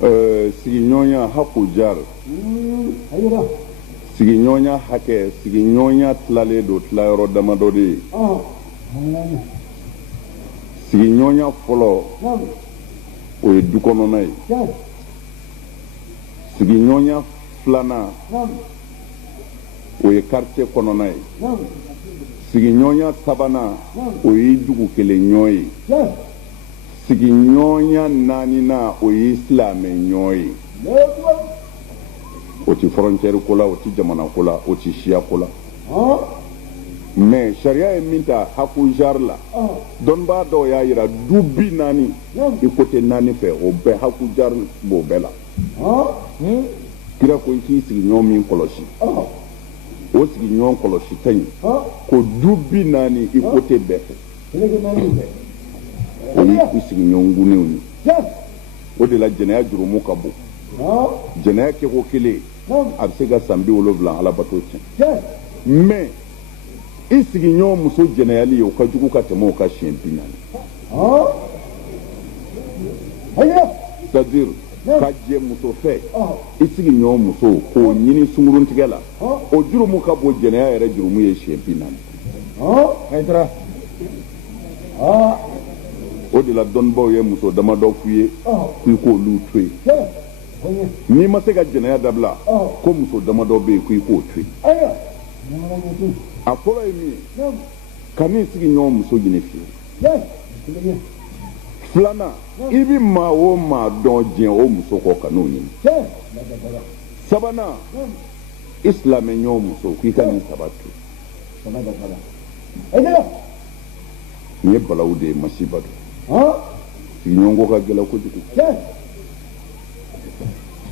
sigiɲɔgɔnya haku jar sigiɲɔgɔnya hakɛ sigiɲɔgɔnya tilalen don tilayɔrɔ damadɔ de ye sigiɲɔgɔnya fɔlɔ o ye du kɔnɔna ye sigiɲɔgɔnya filanan o ye quartier kɔnɔna ye sigiɲɔgɔnya sabanan o ye dugu kelen ɲɔgɔn ye sigiɲɔgɔnya naaninan o ye silamɛ ɲɔgɔn ye o ti frontière ko la o ti jamana ko la o ti siya ko la mais sariya ye min ta haku jar la dɔnnibaa dɔw y'a yira du 40 i côté 4 fɛ o bɛɛ haku jar b'o bɛɛ la kira ko i k'i sigiɲɔgɔn min kɔlɔsi o sigiɲɔgɔn kɔlɔsi ta in ko du 40 i côté bɛɛ fɛ o ye i sigiɲɔgɔn gunnenw ye o de la jɛnɛya jurumu ka bon jɛnɛya kɛko kelen a bɛ se ka san 70 alabato tiɲɛ mais i sigiɲɔgɔn muso jɛnɛyali o ka jugu ka tɛmɛ o ka siɲɛ 40 c'est-à-dire ka jɛ muso fɛ i sigiɲɔgɔn muso k'o ɲini sunguruntigɛ la o jurumu ka bon jɛnɛya yɛrɛ jurumu ye siɲɛ 40 o de la dɔnnibaw ye muso damadɔ f'u ye k'i k'olu to yen n'i ma se ka jɛnɛya dabila ko muso damadɔ bɛ yen k'i k'o to yen a fɔlɔ ye min ye ka n'i sigiɲɔgɔn muso ɲini fiyewu filanan i bɛ maa o maa dɔn diɲɛ o muso kɔ ka n'o ɲini sabanan i silamɛɲɔgɔn muso k'i ka nin saba to nin ye balawu de ye masiba don sigiɲɔgɔn ko ka gɛlɛn kojugu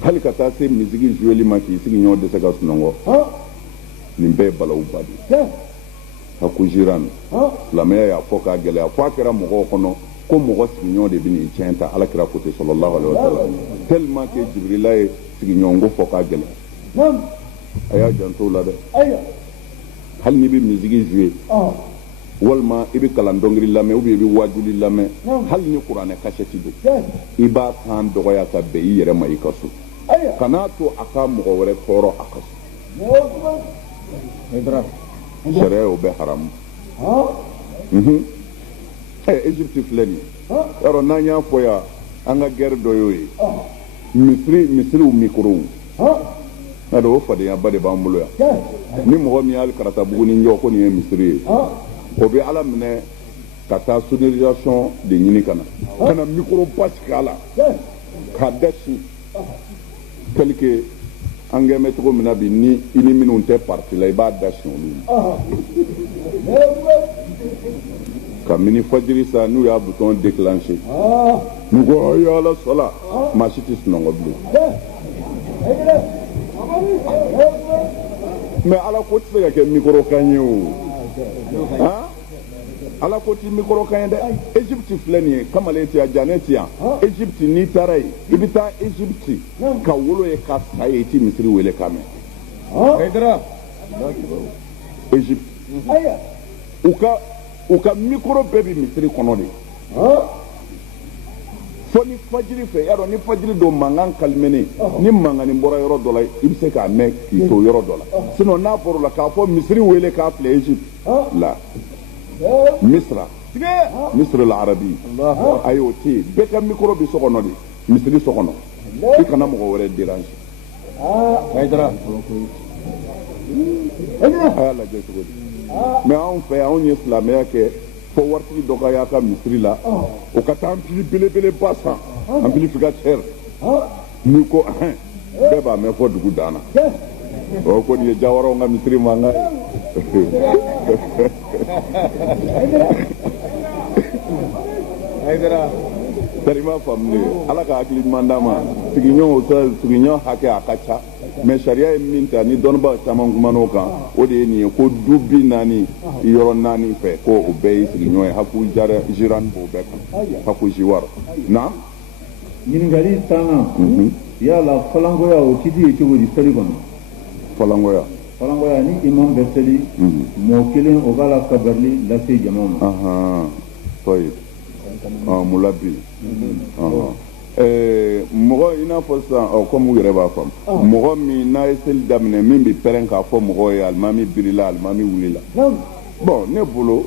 hali ka taa se misigi joueli ma k'i sigiɲɔgɔn dɛsɛ ka sunɔgɔ nin bɛɛ ye balawuba de ye haku jiran silamɛya y'a fɔ k'a gɛlɛya fɔ a kɛra mɔgɔw kɔnɔ ko mɔgɔ sigiɲɔgɔn de bɛ nin tiɲɛ ta alakira ko ten sallallahu alaihi wa sallam tellement que jibirila ye sigiɲɔgɔn ko fɔ k'a gɛlɛya a y'a janto la dɛ hali n'i bɛ misigi jouer walima i bɛ kalan dɔnkili lamɛn ou bien i bɛ wajuli lamɛn hali ni kuranɛ kasɛti don i b'a kan dɔgɔya ka bɛn i yɛrɛ ma i ka so kan'a to a ka mɔgɔ wɛrɛ tɔɔrɔ a ka so sariya y'o bɛɛ haramu Égypte filɛ nin ye yarɔ n'an y'a fɔ yan an ka guerre dɔ y'o ye misiriw mikorow n'a dɔn o fadenyaba de b'an bolo yan ni mɔgɔ min y'a karata buguni jɔ ko nin ye misiri ye o bɛ ala minɛ ka taa sonorisation de ɲini ka na micro ba sigi a la k'a da si tel que an gɛn bɛ cogo min na bi ni i ni minnu tɛ parti la i b'a da si olu ma ka mini fajiri sa n'u y'a bouton déclenché n'u ko ayi ala sɔla maa si tɛ sunɔgɔ bilen mais ala ko tɛ se ka kɛ micro kan ye o ala ko ti micro kan ye dɛ Égypte filɛ nin ye kamalen ti yan janɛ ti yan Égypte n'i taara yen i bɛ taa Égypte ka wolo ye ka sa ye i ti misiri wele k'a mɛn Égypte u ka micro bɛɛ bɛ misiri kɔnɔ de fo ni fajiri fɛ yarɔ ni fajiri don mankan kalimenen ni mankanin bɔra yɔrɔ dɔ la i bɛ se k'a mɛn k'i to yɔrɔ dɔ la sinon n'a bɔra o la k'a fɔ misiri wele k'a filɛ Égypte la Misra la arabi ayi o tɛ yen bɛɛ ka micro bɛ so kɔnɔ de misiri so kɔnɔ i kana mɔgɔ wɛrɛ déranger a y'a lajɛ cogo di mais anw fɛ yan anw ye silamɛya kɛ fo waritigi dɔ ka y'a ka misiri la o ka taa ampli belebeleba san amplificateur n'i ko bɛɛ b'a mɛn fɔ dugu dan na o ko nin ye Jawaraw ka misiri mankan ye tari ma faamu ala ka hakili ɲuman d'an ma sigiɲɔgɔn hakɛ a ka ca mais sariya ye min ta ni dɔnnibaa caman kuman'o kan o de ye nin ye ko du 40 yɔrɔ 4 fɛ ko o bɛɛ ye sigiɲɔgɔn ye haku jiran b'o bɛɛ kan haku jiwar na ɲininkali 10 yala falankoya o titi ye cogo di seli kɔnɔ falankoya ni imam bɛ seli mɔgɔ kelen o b'a la kabarili lase jama ma toyi mulabi mɔgɔ i n'a fɔ sisan comme u yɛrɛ b'a faamu mɔgɔ min n'a ye seli daminɛ min bɛ pɛrɛn k'a fɔ mɔgɔw ye alimami birila alimami wulila bon ne bolo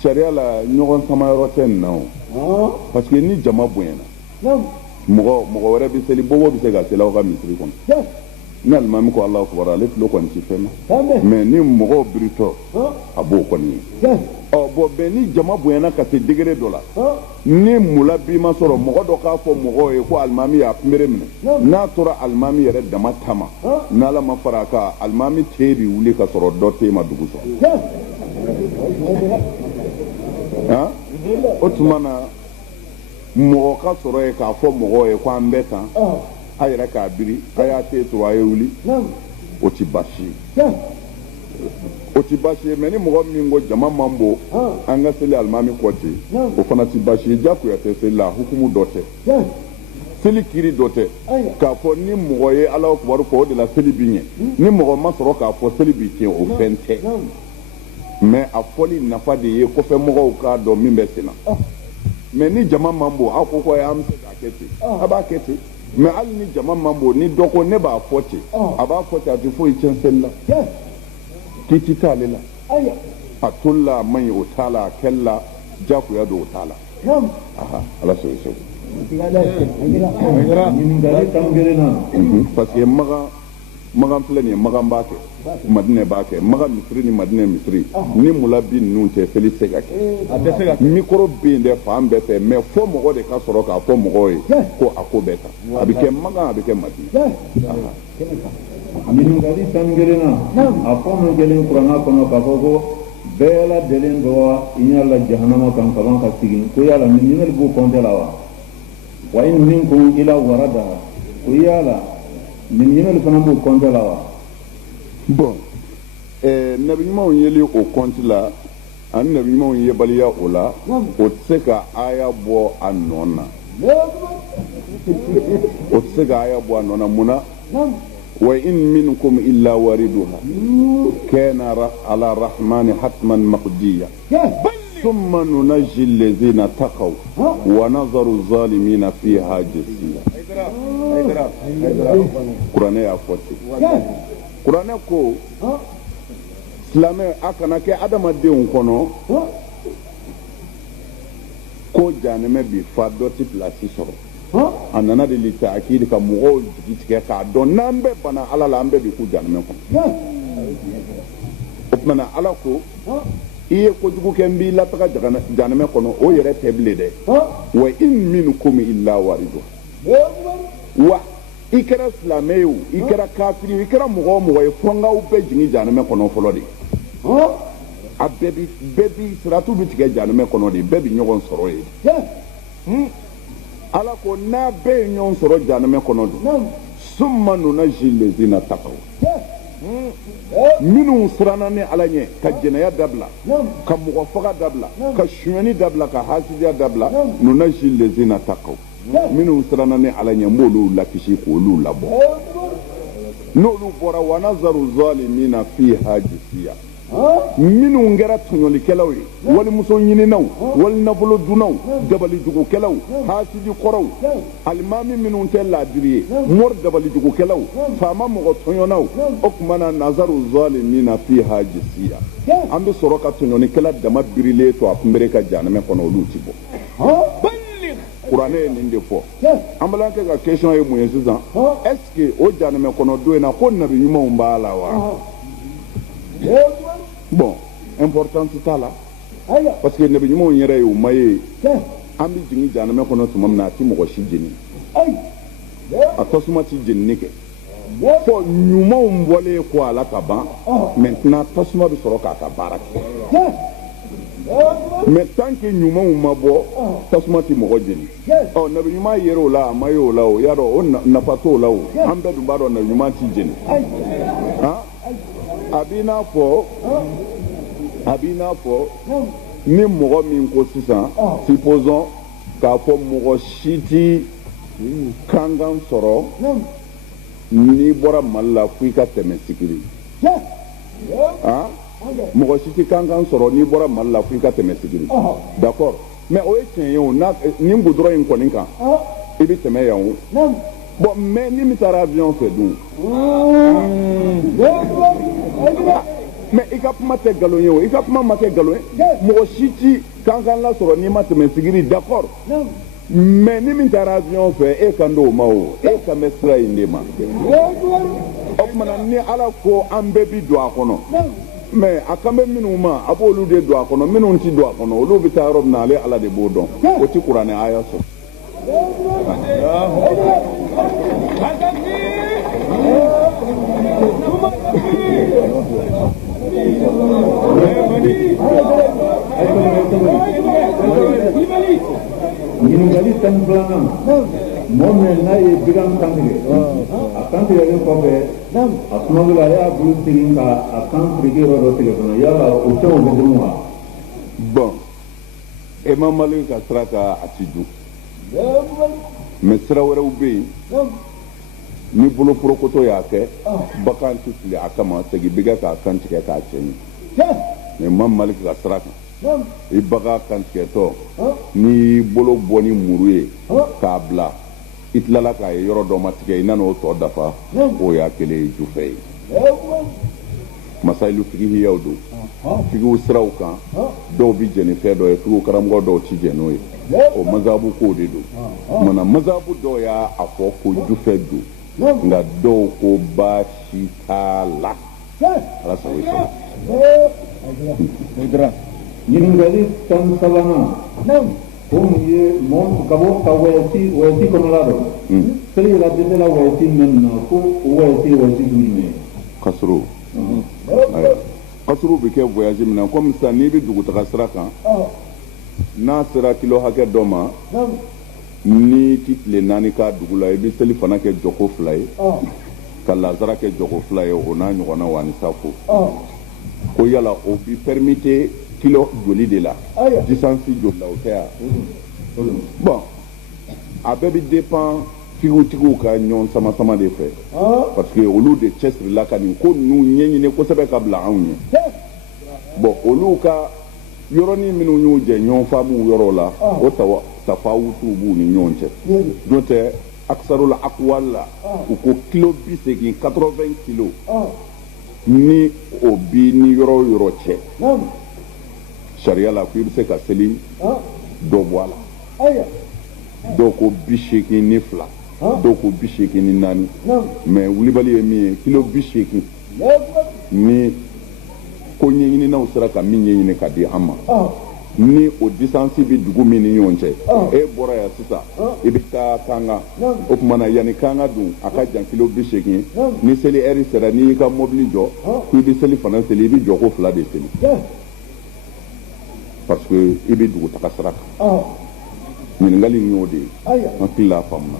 sariya la ɲɔgɔn samayɔrɔ tɛ nin na o parce que ni jama bonyana mɔgɔ wɛrɛ bɛ seli bobo bɛ se ka seli aw ka misiri kɔnɔ ni alimami ko Alahu Akibaru ale tulo kɔni ti fɛn na mais ni mɔgɔw biritɔ a b'o kɔni ye bon bɛn ni jama bonyana ka se degré dɔ la ni mula bi ma sɔrɔ mɔgɔ dɔ k'a fɔ mɔgɔw ye ko alimami y'a kunbere minɛ n'a tora alimami yɛrɛ dama tama n'Ala ma fara a kan alimami te bi wuli ka sɔrɔ dɔ te ma dugu sɔrɔ o tuma na mɔgɔ ka sɔrɔ ye k'a fɔ mɔgɔw ye ko an bɛ tan a yɛrɛ k'a biri a y'a te sɔrɔ a ye wuli o ti baasi ye o ti baasi ye mais ni mɔgɔ min ko jama man bon an ka seli alimami kɔ ten o fana ti baasi ye jagoya tɛ seli la hukumu dɔ tɛ seli kiri dɔ tɛ k'a fɔ ni mɔgɔ ye Alahu Akibaru fɔ o de la seli bi ɲɛ ni mɔgɔ ma sɔrɔ k'a fɔ seli bi tiɲɛ o fɛn tɛ mais a fɔli nafa de ye kɔfɛ mɔgɔw k'a dɔn min bɛ sen na mais ni jama man bon aw ko ko an bɛ se k'a kɛ ten a b'a kɛ ten mais hali ni jama man bon ni dɔ ko ne b'a fɔ ten a b'a fɔ ten a tɛ foyi tiɲɛ seli la kiti t'ale la a toli la a man ɲi o t'a la a kɛli la jagoya don o t'a la Ala sɔrɔ i segu parce que magan filɛ nin ye magan b'a kɛ Madinɛ b'a kɛ magan misiri ni Madinɛ misiri ni mula bi ninnu tɛ seli tɛ se ka kɛ micro bɛ yen dɛ fan bɛɛ fɛ mais fɔ mɔgɔ de ka sɔrɔ k'a fɔ mɔgɔw ye ko a ko bɛɛ tan a bɛ kɛ magan a bɛ kɛ Madinɛ ɲininkali tan kelenna a fɔ min kɛlen kuranna kɔnɔ k'a fɔ ko bɛɛ lajɛlen dɔ i ɲɛ la jahanama kan kaban ka sigi ko yala nin ɲininkali b'o compte la wa wa in minkum ila waradaha ko yala nin ɲininkali fana b'o compte la wa bon nabi ɲumanw yeli o compte la ani nabi ɲumanw yebaliya o la o tɛ se ka aya bɔ a nɔ na o tɛ se ka aya bɔ a nɔ na mun na وإن منكم إلا واردها كان على الرحمن حتما مقضيا ثم ننجي الذين اتقوا ونذر الظالمين فيها جثيا قرآن يا أخوتي قرآن كو silamɛ a kana kɛ adamadenw kɔnɔ ko jahanɛmɛ bi fa dɔ tɛ place sɔrɔ a nana de litakidi ka mɔgɔw jigi tigɛ k'a dɔn n'an bɛɛ bana Ala la an bɛɛ bi ku jahanɛmɛ kɔnɔ o tuma na Ala ko i ye kojugu kɛ n b'i lataga jahanɛmɛ kɔnɔ o yɛrɛ tɛ bilen dɛ wa in minkum illa wariduha wa i kɛra silamɛ ye o i kɛra kafiri ye i kɛra mɔgɔ o mɔgɔ ye fo n k'aw bɛɛ jigin jahanɛmɛ kɔnɔ fɔlɔ de a bɛɛ bi siratu bi tigɛ jahanɛmɛ kɔnɔ de bɛɛ bi ɲɔgɔn sɔrɔ yen Ala ko n'a bɛɛ ye ɲɔgɔn sɔrɔ jahanɛmɛ kɔnɔ don summa nunajji lezina taqaw minnu siranna ni Ala ɲɛ ka jɛnɛya dabila ka mɔgɔ faga dabila ka sonyani dabila ka hasidiya dabila nunajji lezina taqaw minnu siranna ni Ala ɲɛ n b'olu lakisi k'olu labɔ n'olu bɔra wa nazaru zalimina fiha jisiya minnu kɛra tɔɲɔlikɛlaw ye walimuso ɲininaw wali nafolo dunnaw dabalijugukɛlaw hasidi kɔrɔw alimami minnu tɛ laadiri ye mɔri dabalijugukɛlaw faama mɔgɔ tɔɲɔnaw o tuma na nazaru zalimina fiha jisiya an bɛ sɔrɔ ka tɔɲɔlikɛla dama birilen to a kunbere ka jahanɛmɛ kɔnɔ olu ti bɔ kuranɛ ye nin de fɔ an bɛ kɛ ka question ye mun ye sisan est ce que o jahanɛmɛ kɔnɔ don in na ko nabi ɲumanw b'a la wa bon importance t'a la parce que nabi ɲumanw yɛrɛ ye u ma ye an bɛ jigin jahanɛmɛ kɔnɔ tuma min na a ti mɔgɔ si jeni a tasuma ti jenini kɛ fɔ ɲumanw bɔlen kɔ a la ka ban maintenant tasuma bɛ sɔrɔ k'a ka baara kɛ mais tant que ɲumanw ma bɔ tasuma ti mɔgɔ jeni nabi ɲuman yɛrɛ o la a ma ye o la o y'a dɔn o nafa t'o la o an bɛɛ dun b'a dɔn nabi ɲuman ti jeni a b'i n'a fɔ ni mɔgɔ min ko sisan supposons k'a fɔ mɔgɔ si ti kankan sɔrɔ n'i bɔra Mali la fo i ka tɛmɛ Sikiri mɔgɔ si ti kankan sɔrɔ n'i bɔra Mali la fo i ka tɛmɛ Sikiri d'accord mais o ye tiɲɛ ye o nin goudron in kɔni kan i bɛ tɛmɛ yan o bon mais ni min taara avion fɛ dun mais i ka kuma tɛ nkalon ye o i ka kuma ma kɛ nkalon ye mɔgɔ si t'i kan lasɔrɔ n'i ma tɛmɛ sigiri d'accord mais ni min taara avion fɛ e kan d'o ma o e kan bɛ sira in de ma o tumana ni ala ko an bɛɛ bi don a kɔnɔ mais a kan bɛ minnu ma a b'olu de don a kɔnɔ minnu tɛ don a kɔnɔ olu bɛ taa yɔrɔ min na ale ala de b'o dɔn o tɛ kuranɛ aya sɔrɔ. ɲininkali tan filanan mɔgɔ min n'a ye bigan kantigɛ a kantigɛlen kɔfɛ a kuma dɔ la a y'a bolo segin ka a kan firiki yɔrɔ dɔ tigɛ fana yala o tɛ o bɛ dun wa. bon Imam Malik ka sira kan a ti dun mais sira wɛrɛw bɛ yen ni boloforokoto y'a kɛ bagan tɛ fili a kama segi bɛ kɛ k'a kan tigɛ k'a cɛɲi mais Imam Malik ka sira kan i bagan kan tigɛtɔ n'i bolo bɔ ni muru ye k'a bila i tilala k'a ye yɔrɔ dɔ ma tigɛ i nan'o tɔ dafa o y'a kelen ye jufɛ ye masailu fikihiyaw don fikihu siraw kan dɔw bi jɛni fɛn dɔ ye fikihu karamɔgɔ dɔw ti jɛ n'o ye o mazabu kow de don mana mazabu dɔw y'a fɔ ko jufɛ don nka dɔw ko baasi t'a la ala sago i sɔrɔ. ɲininkali tan sabanan o mun ye mɔgɔ ka bɔ ka wayasi kɔnɔla dɔ seli yɛrɛ dɛsɛla wayasi min na ko o wayasi ye wayasi jumɛn ye. kasuru kasuru bɛ kɛ voyage min na komi sisan n'i bɛ dugutaga sira kan n'a sera kilo hakɛ dɔ ma n'i ti tile 4 k'a dugu la i bɛ seli fana kɛ jɔko 2 ye ka lazara kɛ jɔko 2 ye o n'a ɲɔgɔnna wa ni safo ko yala o bi permite kilo joli de la distance joli la o tɛ yan bon a bɛɛ bɛ dépend figutigiw ka ɲɔgɔn sama de fɛ parce que olu de cɛsirila ka nin ko ninnu ɲɛɲini kosɛbɛ ka bila anw ɲɛ bon olu ka yɔrɔnin minnu y'u jɛ ɲɔgɔn faamuw yɔrɔ la o tafawutu b'u ni ɲɔgɔn cɛ n'o tɛ aksarul akwal la u ko kilo 80 80 kilo ni o bi ni yɔrɔ o yɔrɔ cɛ sariya la ko i bɛ se ka seli dɔ bɔ a la dɔw ko 82 ni 2 dɔw ko 84 ni 4 mais wulibali ye min ye kilo 80 ni ko ɲɛɲininaw sera ka min ɲɛɲini ka di an ma ni o distance bɛ dugu min ni ɲɔgɔn cɛ e bɔra yan sisan i bɛ taa Kanga o tuma na yanni Kanga dun a ka jan kilo 80 ni seli heure sera n'i y'i ka mobili jɔ ko i bɛ seli fana seli i bɛ jɔ ko 2 de seli parce que i bɛ dugutaga sira kan ɲininkali in y'o de ye an hakili la faamuna.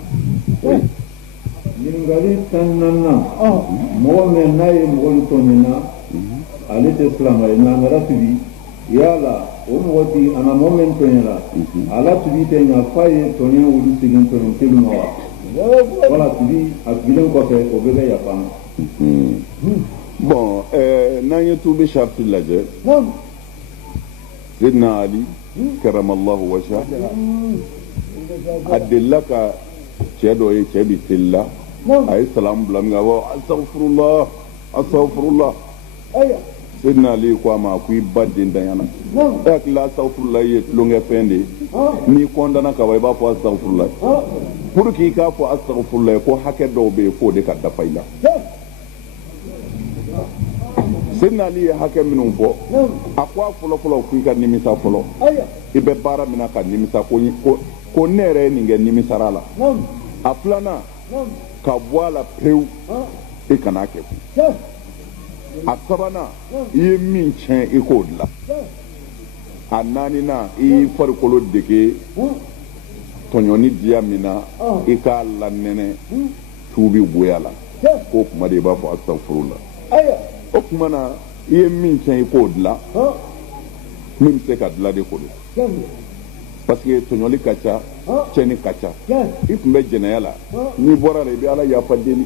ɲininkali tan naaninan mɔgɔ min n'a ye mɔgɔ tɔɲɔna ale tɛ silamɛ ye nka a nana tubi yala o mɔgɔ ti a na mɔgɔ min tɔɲɔna ala tubi tɛ ɲa f'a ye tɔɲɔ olu segin tɔɲɔ kelen ma wa wala tubi a tubilen kɔfɛ o bɛ kɛ yafa ma. bon n'an ye tubi sariti lajɛ Sidna Ali karamallahu wajha a delila ka cɛ dɔ ye cɛ bi telila a ye salamu bila min kɛ a bɔ astaghfirullah Sidna Ali ko a ma ko i ba den danyana e hakili la astaghfirullah ye tulonkɛfɛn de ye n'i kɔndana ka ban i b'a fɔ astaghfirullah pour que i k'a fɔ astaghfirullah ko hakɛ dɔw bɛ yen f'o de ka dafa i la Sidna Ali ye hakɛ minnu fɔ a ko a fɔlɔfɔlɔ ko i ka nimisa fɔlɔ i bɛ baara min na ka nimisa ko ne yɛrɛ ye nin kɛ nimisara la a filanan ka bɔ a la pewu i kana kɛ a sabanan i ye min tiɲɛ i k'o dilan a naaninan i y'i farikolo dege tɔɲɔni diya min na i k'a lanɛnɛ tuubi bonya la k'o kuma de i b'a fɔ astaghfirullah o tuma na i ye min tiɲɛ i k'o dilan min bɛ se ka dilan de ko don parce que tɔɲɔli ka ca tiɲɛni ka ca i tun bɛ jɛnɛya la n'i bɔra la i bɛ ala yafa deli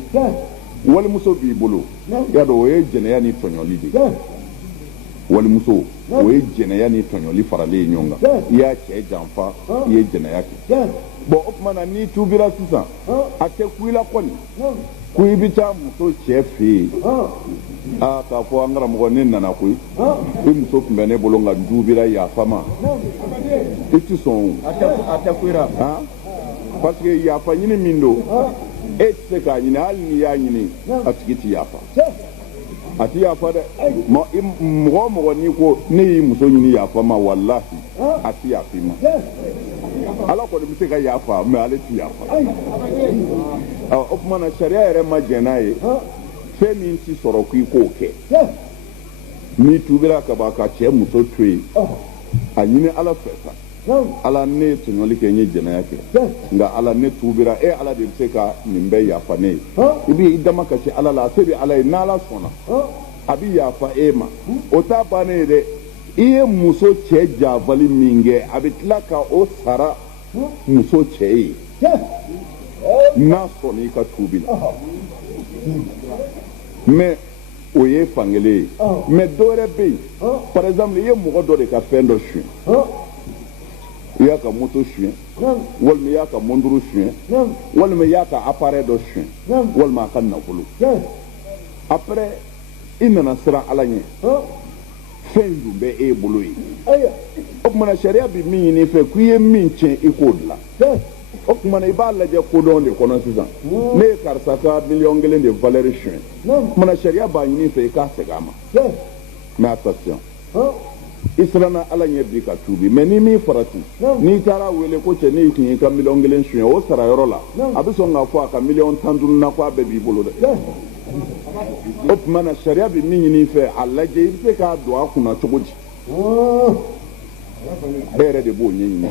walimuso b'i bolo y'a dɔn o ye jɛnɛya ni tɔɲɔli de walimuso o ye jɛnɛya ni tɔɲɔli faralen ɲɔgɔn kan i y'a cɛ janfa i ye jɛnɛya kɛ bon o tuma na n'i tuubira sisan a tɛ ku i la kɔni ko i bɛ taa muso cɛ fɛ yen k'a fɔ an karamɔgɔ ne nana koyi i muso tun bɛ ne bolo nka n tuubira yafa ma i tɛ sɔn a tɛ ku i la parce que yafa ɲini min don e tɛ se k'a ɲini hali n'i y'a ɲini a tigi tɛ yafa a tɛ yafa dɛ mɔgɔ o mɔgɔ n'i ko ne y'i muso ɲini yafa ma walahi a tɛ yafa i ma ala kɔni bɛ se ka yafa mais ale tɛ yafa o tuma na sariya yɛrɛ ma jɛn n'a ye fɛn min tɛ sɔrɔ k'i k'o kɛ n'i tuubira ka ban ka cɛ muso to yen a ɲini ala fɛ sa ala ne tɔɲɔli kɛ n ye jɛnɛya kɛ nka ala ne tuubira ala de bɛ se ka nin bɛɛ yafa ne ye i b'i dama kasi ala la a se bɛ ala ye n'ala sɔnna a bɛ yafa ma o t'a bannen ye dɛ i ye muso cɛ janfali min kɛ a bɛ tila ka o sara muso cɛ ye n'a sɔnna i ka tuubi la mais o ye fankelen ye mais dɔwɛrɛ bɛ yen par exemple i ye mɔgɔ dɔ de ka fɛn dɔ suɲɛ i y'a ka moto suɲɛ walima i y'a ka montre suɲɛ walima i y'a ka appareil dɔ suɲɛ walima a ka nafolo après i nana siran ala ɲɛ fɛn dun bɛ e bolo ye o tuma na sariya bɛ min ɲini i fɛ k'i ye min tiɲɛ i k'o dilan o tuma na i b'a lajɛ kodɔn de kɔnɔ sisan ne ye karisa ka $1,000,000 de valeur suɲɛ o tuma na sariya b'a ɲini i fɛ i k'a segin a ma mais attention i siranna ala ɲɛ bi ka tuubi mais ni min farati n'i taara wele ko cɛ ne tun y'i ka $1,000,000 suɲɛ o sarayɔrɔ la a bɛ sɔn k'a fɔ a ka $15,000 na ko a bɛɛ b'i bolo dɛ o tuma na sariya bɛ min ɲini i fɛ a lajɛ i bɛ se k'a don a kunna cogo di e yɛrɛ de b'o ɲɛɲini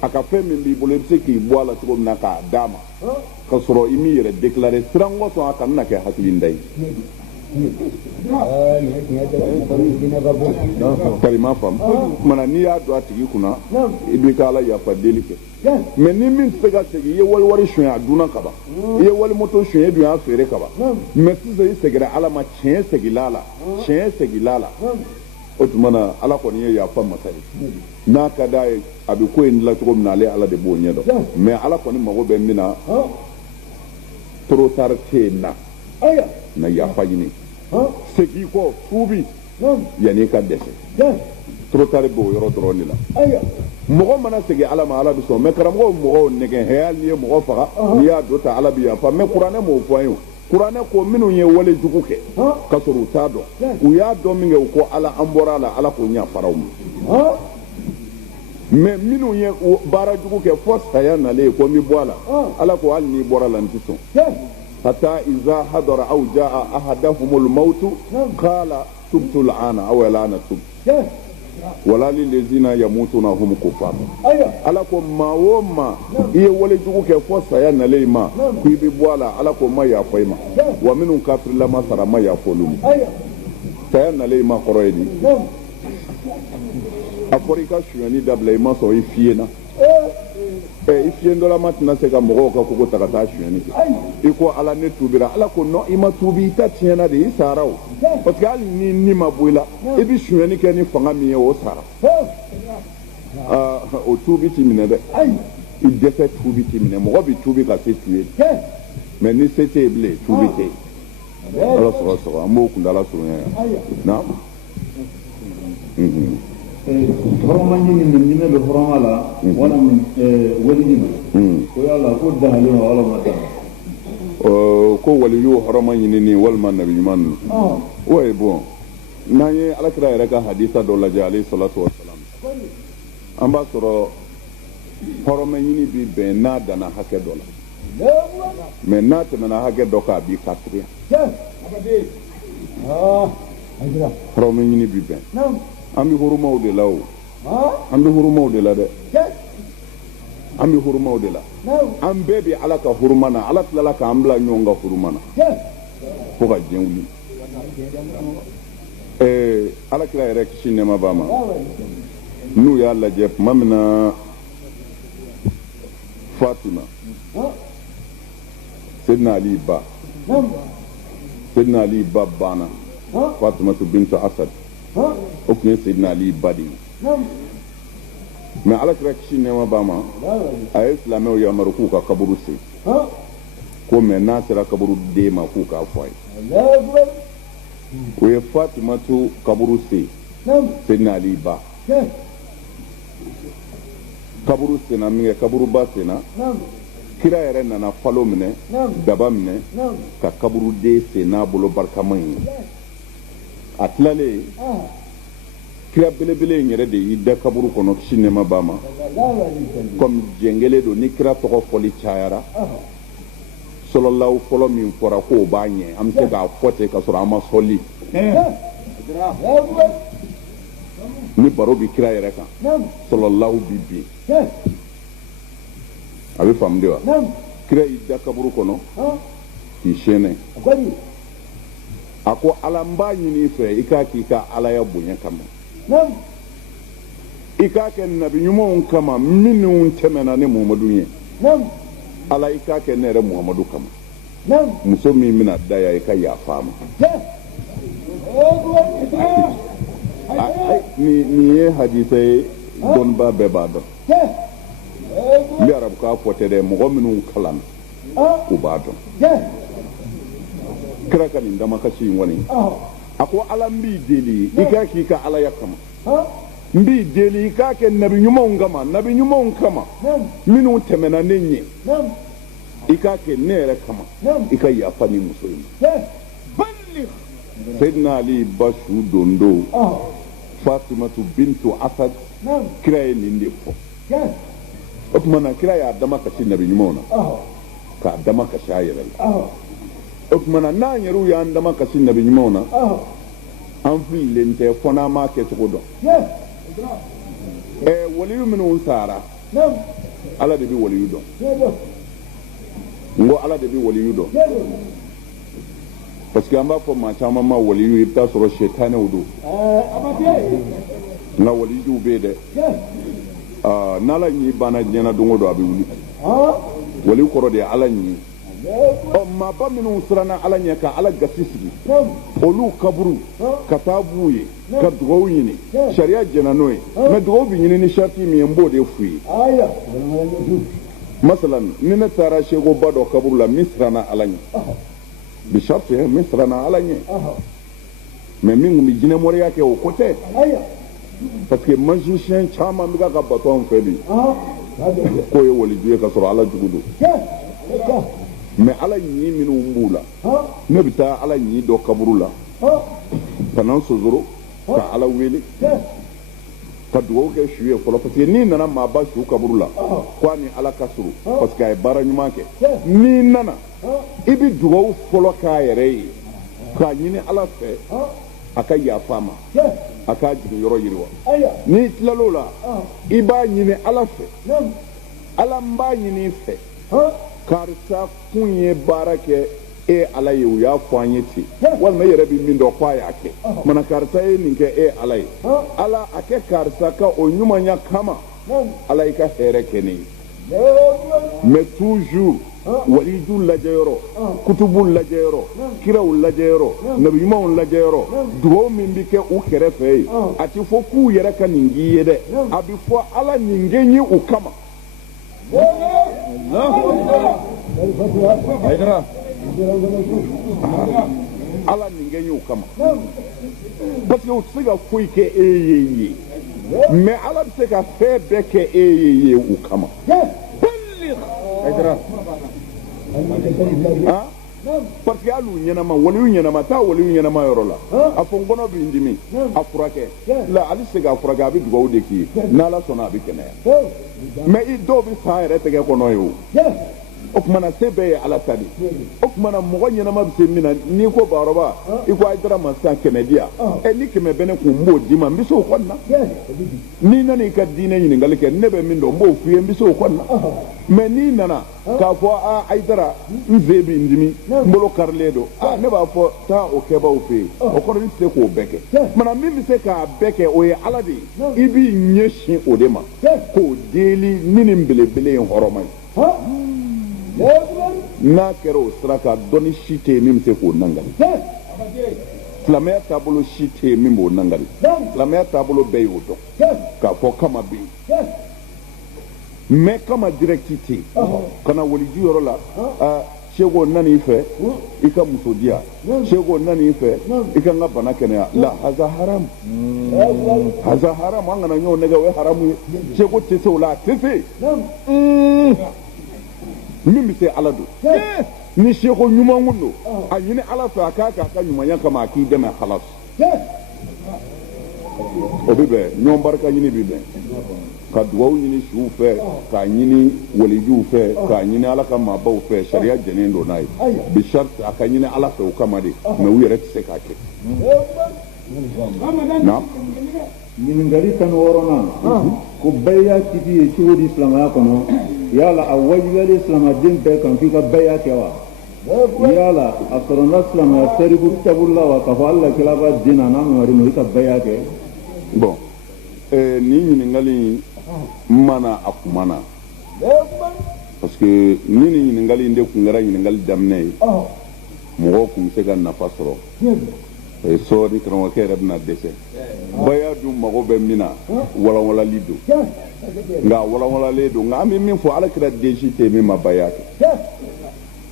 a ka fɛn min b'i bolo i bɛ se k'i bɔ a la cogo min na k'a d'a ma ka sɔrɔ i m'i yɛrɛ déclarer siran kɔsɔn a kana kɛ hakilinda ye karima faamu mana n'i y'a don a tigi kunna i b'i ka ala yafa deli kɛ mais ni min tɛ se ka segin i ye wari suɲɛ a dunna ka ban i ye wali moto suɲɛ i dun y'a feere ka ban mais sisan i seginna ala ma tiɲɛ segin a la tiɲɛ segin a la o tuma na ala kɔni ye yafa masa ye n'a ka d'a ye a bɛ ko in dilan cogo min na ale ala de b'o ɲɛ dɔn mais ala kɔni mago bɛ min na trop tard tɛ yen na yafa ɲini segin kɔ tuubi yanni i ka dɛsɛ trop tard b'o yɔrɔ dɔrɔn de la mɔgɔ mana segin ala ma ala bɛ sɔn mais karamɔgɔw mɔgɔw nɛgɛn hɛya n'i ye mɔgɔ faga n'i y'a don ta ala bɛ yafa mais kuranɛ m'o fɔ an ye kuranɛ ko minnu ye wale jugu kɛ ka sɔrɔ u t'a dɔn u y'a dɔn min kɛ u ko ala an bɔra a la ala k'o ɲafara u ma mais minnu ye baara jugu kɛ fɔ saya nalen ko n bɛ bɔ a la ala ko hali n'i bɔra la n tɛ sɔn hatta iza hadara aw jaa ahadahumul mautu qala tubtu al'ana aw al'ana tub wala lillazina yamutuna hum kuffar ala ko maa o maa i ye wale jugu kɛ fɔ saya nalen ma ko i bɛ bɔ a la ala ko ma yafa i ma wa minnu kafirila sara ma yafa olu ma saya nalen ma kɔrɔ ye di a fɔra i ka sonyani dabila i ma sɔn i fiye na i fiɲɛdɔlama tɛna se ka mɔgɔw ka kogo ta ka taa sonyani kɛ i ko ala ne tuubira ala ko non i ma tuubi i ta tiɲɛna de i sara o parce que hali ni ma bɔ i la i bɛ sonyani kɛ ni fanga min ye o sara o tuubi t'i minɛ dɛ i dɛsɛ tuubi t'i minɛ mɔgɔ bɛ tuubi ka se tu ye mais ni se tɛ yen bilen tuubi tɛ yen ala sɔrɔ sɔrɔ an b'o kundala surunya yan na hɔrɔnma ɲini nin ɲinɛ bɛ hɔrɔnma la wala wali ɲini ko yala ko dahalen wa walima dan ko waliyu hɔrɔnma ɲinini walima nabi ɲuman ninnu o ye bon n'an ye alakira yɛrɛ ka hadisa dɔ lajɛ alayhi salatu wa salam an b'a sɔrɔ hɔrɔnma ɲini bi bɛn n'a danna hakɛ dɔ la mais n'a tɛmɛna hakɛ dɔ kan a b'i kafiriya hɔrɔnma ɲini bi bɛn an bɛ hurumaw de la o an bɛ hurumaw de la dɛ an bɛ hurumaw de la an bɛɛ bɛ ala ka huruma na ala tilala k'an bila ɲɔgɔn ka huruma na fo ka diɲɛ wuli alakira yɛrɛ kisi nɛɛma b'a ma n'u y'a lajɛ tuma min na Fatima Seydina Ali ba banna Fatima bintu Asad o tun ye Seydina Ali ba de ye mais alakira kisi nɛɛma b'a ma a ye silamɛw yamaru k'u ka kaburu sen ko mais n'a sera kaburu den ma k'u k'a fɔ a ye o ye Fatimatu kaburu sen Seydina Ali ba kaburu senna min kɛ kaburuba senna kira yɛrɛ nana falo minɛ daba minɛ ka kaburu den sen n'a bolo barikama in ye a tilalen kira belebele in yɛrɛ de y'i da kaburu kɔnɔ kisi nɛɛma b'a ma comme jɛngɛlen don ni kira tɔgɔ fɔli cayara sɔlɔlaw fɔlɔ min fɔra k'o b'a ɲɛ an bɛ se k'a fɔ ten ka sɔrɔ an ma sɔli ni baro bi kira yɛrɛ kan sɔlɔlaw bi bin a bɛ faamu de wa kira y'i da kaburu kɔnɔ k'i sɛnɛ a ko ala n b'a ɲini i fɛ i k'a k'i ka alaya bonya kama i k'a kɛ nabi ɲumanw kama minnu tɛmɛna ni Muhamadu ye ala i k'a kɛ ne yɛrɛ Muhamadu kama muso min bɛna da yan i ka yafa a ma nin ye hadisa ye dɔnniba bɛɛ b'a dɔn n bɛ arabukan fɔ tɛ dɛ mɔgɔ minnu kalan u b'a dɔn kira ka nin damakasi in kɔni a ko ala n b'i deli i k'a k'i ka alaya kama n b'i deli i k'a kɛ nabi ɲumanw kama minnu tɛmɛna ne ɲɛ i k'a kɛ ne yɛrɛ kama i ka yafa ni muso in ma Seydina Ali ba su don don Fatimatu bintu Asad kira ye nin de fɔ o tuma na kira y'a damakasi nabi ɲumanw na k'a damakasi a yɛrɛ la o tuma na n'an yɛrɛw y'an damakasi nabi ɲumanw na an fililen tɛ fɔ n'an m'a kɛcogo dɔn waliyu minnu sara ala de bɛ waliyu dɔn n ko ala de bɛ waliyu dɔn parce que an b'a fɔ maa caman ma waliyu i bɛ taa sɔrɔ sɛtanɛw don nka waliyuw bɛ yen dɛ n'ala ɲi banna diɲɛna don o don a bɛ wuli waliyu kɔrɔ de ye ala ɲi maaba minnu siranna ala ɲɛ ka ala gasi sigi olu kaburu ka taa b'u ye ka dugawu ɲini sariya jɛna n'o ye mais dugawu bɛ ɲini ni sharti min ye n b'o de f'u ye masalan ni ne taara sekoba dɔ kaburu la min siranna ala ɲɛ bi sharti min siranna ala ɲɛ mais min tun bɛ jinɛmɔriya kɛ o ko tɛ parce que magicien caman bɛ ka bato an fɛ bi k'o ye waliju ye ka sɔrɔ ala jugu don mais ala ɲi minnu b'u la ne bɛ taa ala ɲi dɔ kaburu la ka na sonsoro ka ala wele ka dugawu kɛ su ye fɔlɔ parce que n'i nana maaba su kaburu la k'a ni ala ka surun parce que a ye baara ɲuman kɛ n'i nana i bɛ dugawu fɔlɔ k'a yɛrɛ ye k'a ɲini ala fɛ a ka yafa a ma a k'a jigin yɔrɔ yiriwa n'i tilal'o la i b'a ɲini ala fɛ ala n b'a ɲini i fɛ karisa kun ye baara kɛ e ala ye u y'a fɔ an ye ten walima e yɛrɛ bɛ min dɔn k'a y'a kɛ mana karisa ye nin kɛ e ala ye ala a kɛ karisa ka o ɲumanya kama ala y'i ka hɛrɛ kɛ ne ye mais toujours waliju lajɛyɔrɔ kutubu lajɛyɔrɔ kiraw lajɛyɔrɔ nabi ɲumanw lajɛyɔrɔ dugawu min bɛ kɛ u kɛrɛfɛ ye a tɛ fɔ k'u yɛrɛ ka nin k'i ye dɛ a bɛ fɔ ala nin kɛ n ye u kama ala nin kɛ n ye u kama parce que u tɛ se ka foyi kɛ e ye mais ala bɛ se ka fɛn bɛɛ kɛ e ye u kama parce que hali u ɲɛnama waliyu ɲɛnama taa waliyu ɲɛnama yɔrɔ la a fɔ n kɔnɔ b'i dimi a furakɛ la ale se k'a furakɛ a bɛ dugawu de k'i ye n'ala sɔnna a bɛ kɛnɛya mais i dɔw bɛ fa yɛrɛ tɛgɛ kɔnɔ ye o o kumana se bɛɛ ye ala ta de o kumana mɔgɔ ɲɛnama bɛ se min na n'i ko baarɔba i ko Ayidara ma sisan 100 di yan ni 100 bɛ ne kun n b'o d'i ma n bɛ se o kɔni na n'i nana i ka diinɛ ɲininkali kɛ ne bɛ min dɔn n b'o f'i ye n bɛ se o kɔni na mais n'i nana k'a fɔ Ayidara n sen bɛ n dimi n bolo karilen don ne b'a fɔ taa o kɛbaaw fɛ yen o kɔrɔ i tɛ se k'o bɛɛ kɛ kumana min bɛ se k'a bɛɛ kɛ o ye ala de ye i b'i ɲɛsin o de ma k'o deli ni nin belebele in hɔrɔma ye n'a kɛra o sira kan dɔnni si tɛ yen min bɛ se k'o nangali silamɛya taabolo si tɛ yen min b'o nangari silamɛya taabolo bɛɛ y'o dɔn k'a fɔ kama bɛ yen mais kama direct tɛ yen ka na waliji yɔrɔ la seko nani fɛ i ka muso di yan seko nani fɛ i ka n ka bana kɛnɛya la haza haram haza haram an kana ɲɔgɔn nɛgɛ o ye haramu ye seko tɛ se o la a tɛ se min bɛ se ala don ni seko ɲuman kun don a ɲini ala fɛ a k'a k'a ka ɲumanya kama a k'i dɛmɛ halas o bɛ bɛn ɲɔgɔn barika ɲini bɛ bɛn ka dugawu ɲini siw fɛ k'a ɲini walijuw fɛ k'a ɲini ala ka maabaw fɛ sariya jɛnen don n'a ye bi sharti a ka ɲini ala fɛ o kama de mais u yɛrɛ tɛ se k'a kɛ na ɲininkali tan wɔɔrɔnan ko bɛɛ kiti ye cogo di silamɛya kɔnɔ yala a wajibiyalen silamaden bɛɛ kan k'i ka bɛɛ kɛ wa yala a sɔrɔla silamɛya tariku taabolo la wa k'a fɔ hali lakɛla b'a den na n'a mamari ma i ka bɛɛ kɛ bon nin ɲininkali mana a kumana parce que ni nin ɲininkali in de tun kɛra ɲininkali daminɛ ye mɔgɔw tun bɛ se ka nafa sɔrɔ sɔɔni karamɔgɔkɛ yɛrɛ bɛna dɛsɛ baya dun mago bɛ min na walawalali don nka walawalalen don nka an bɛ min fɔ alakira den si tɛ min ma baya kɛ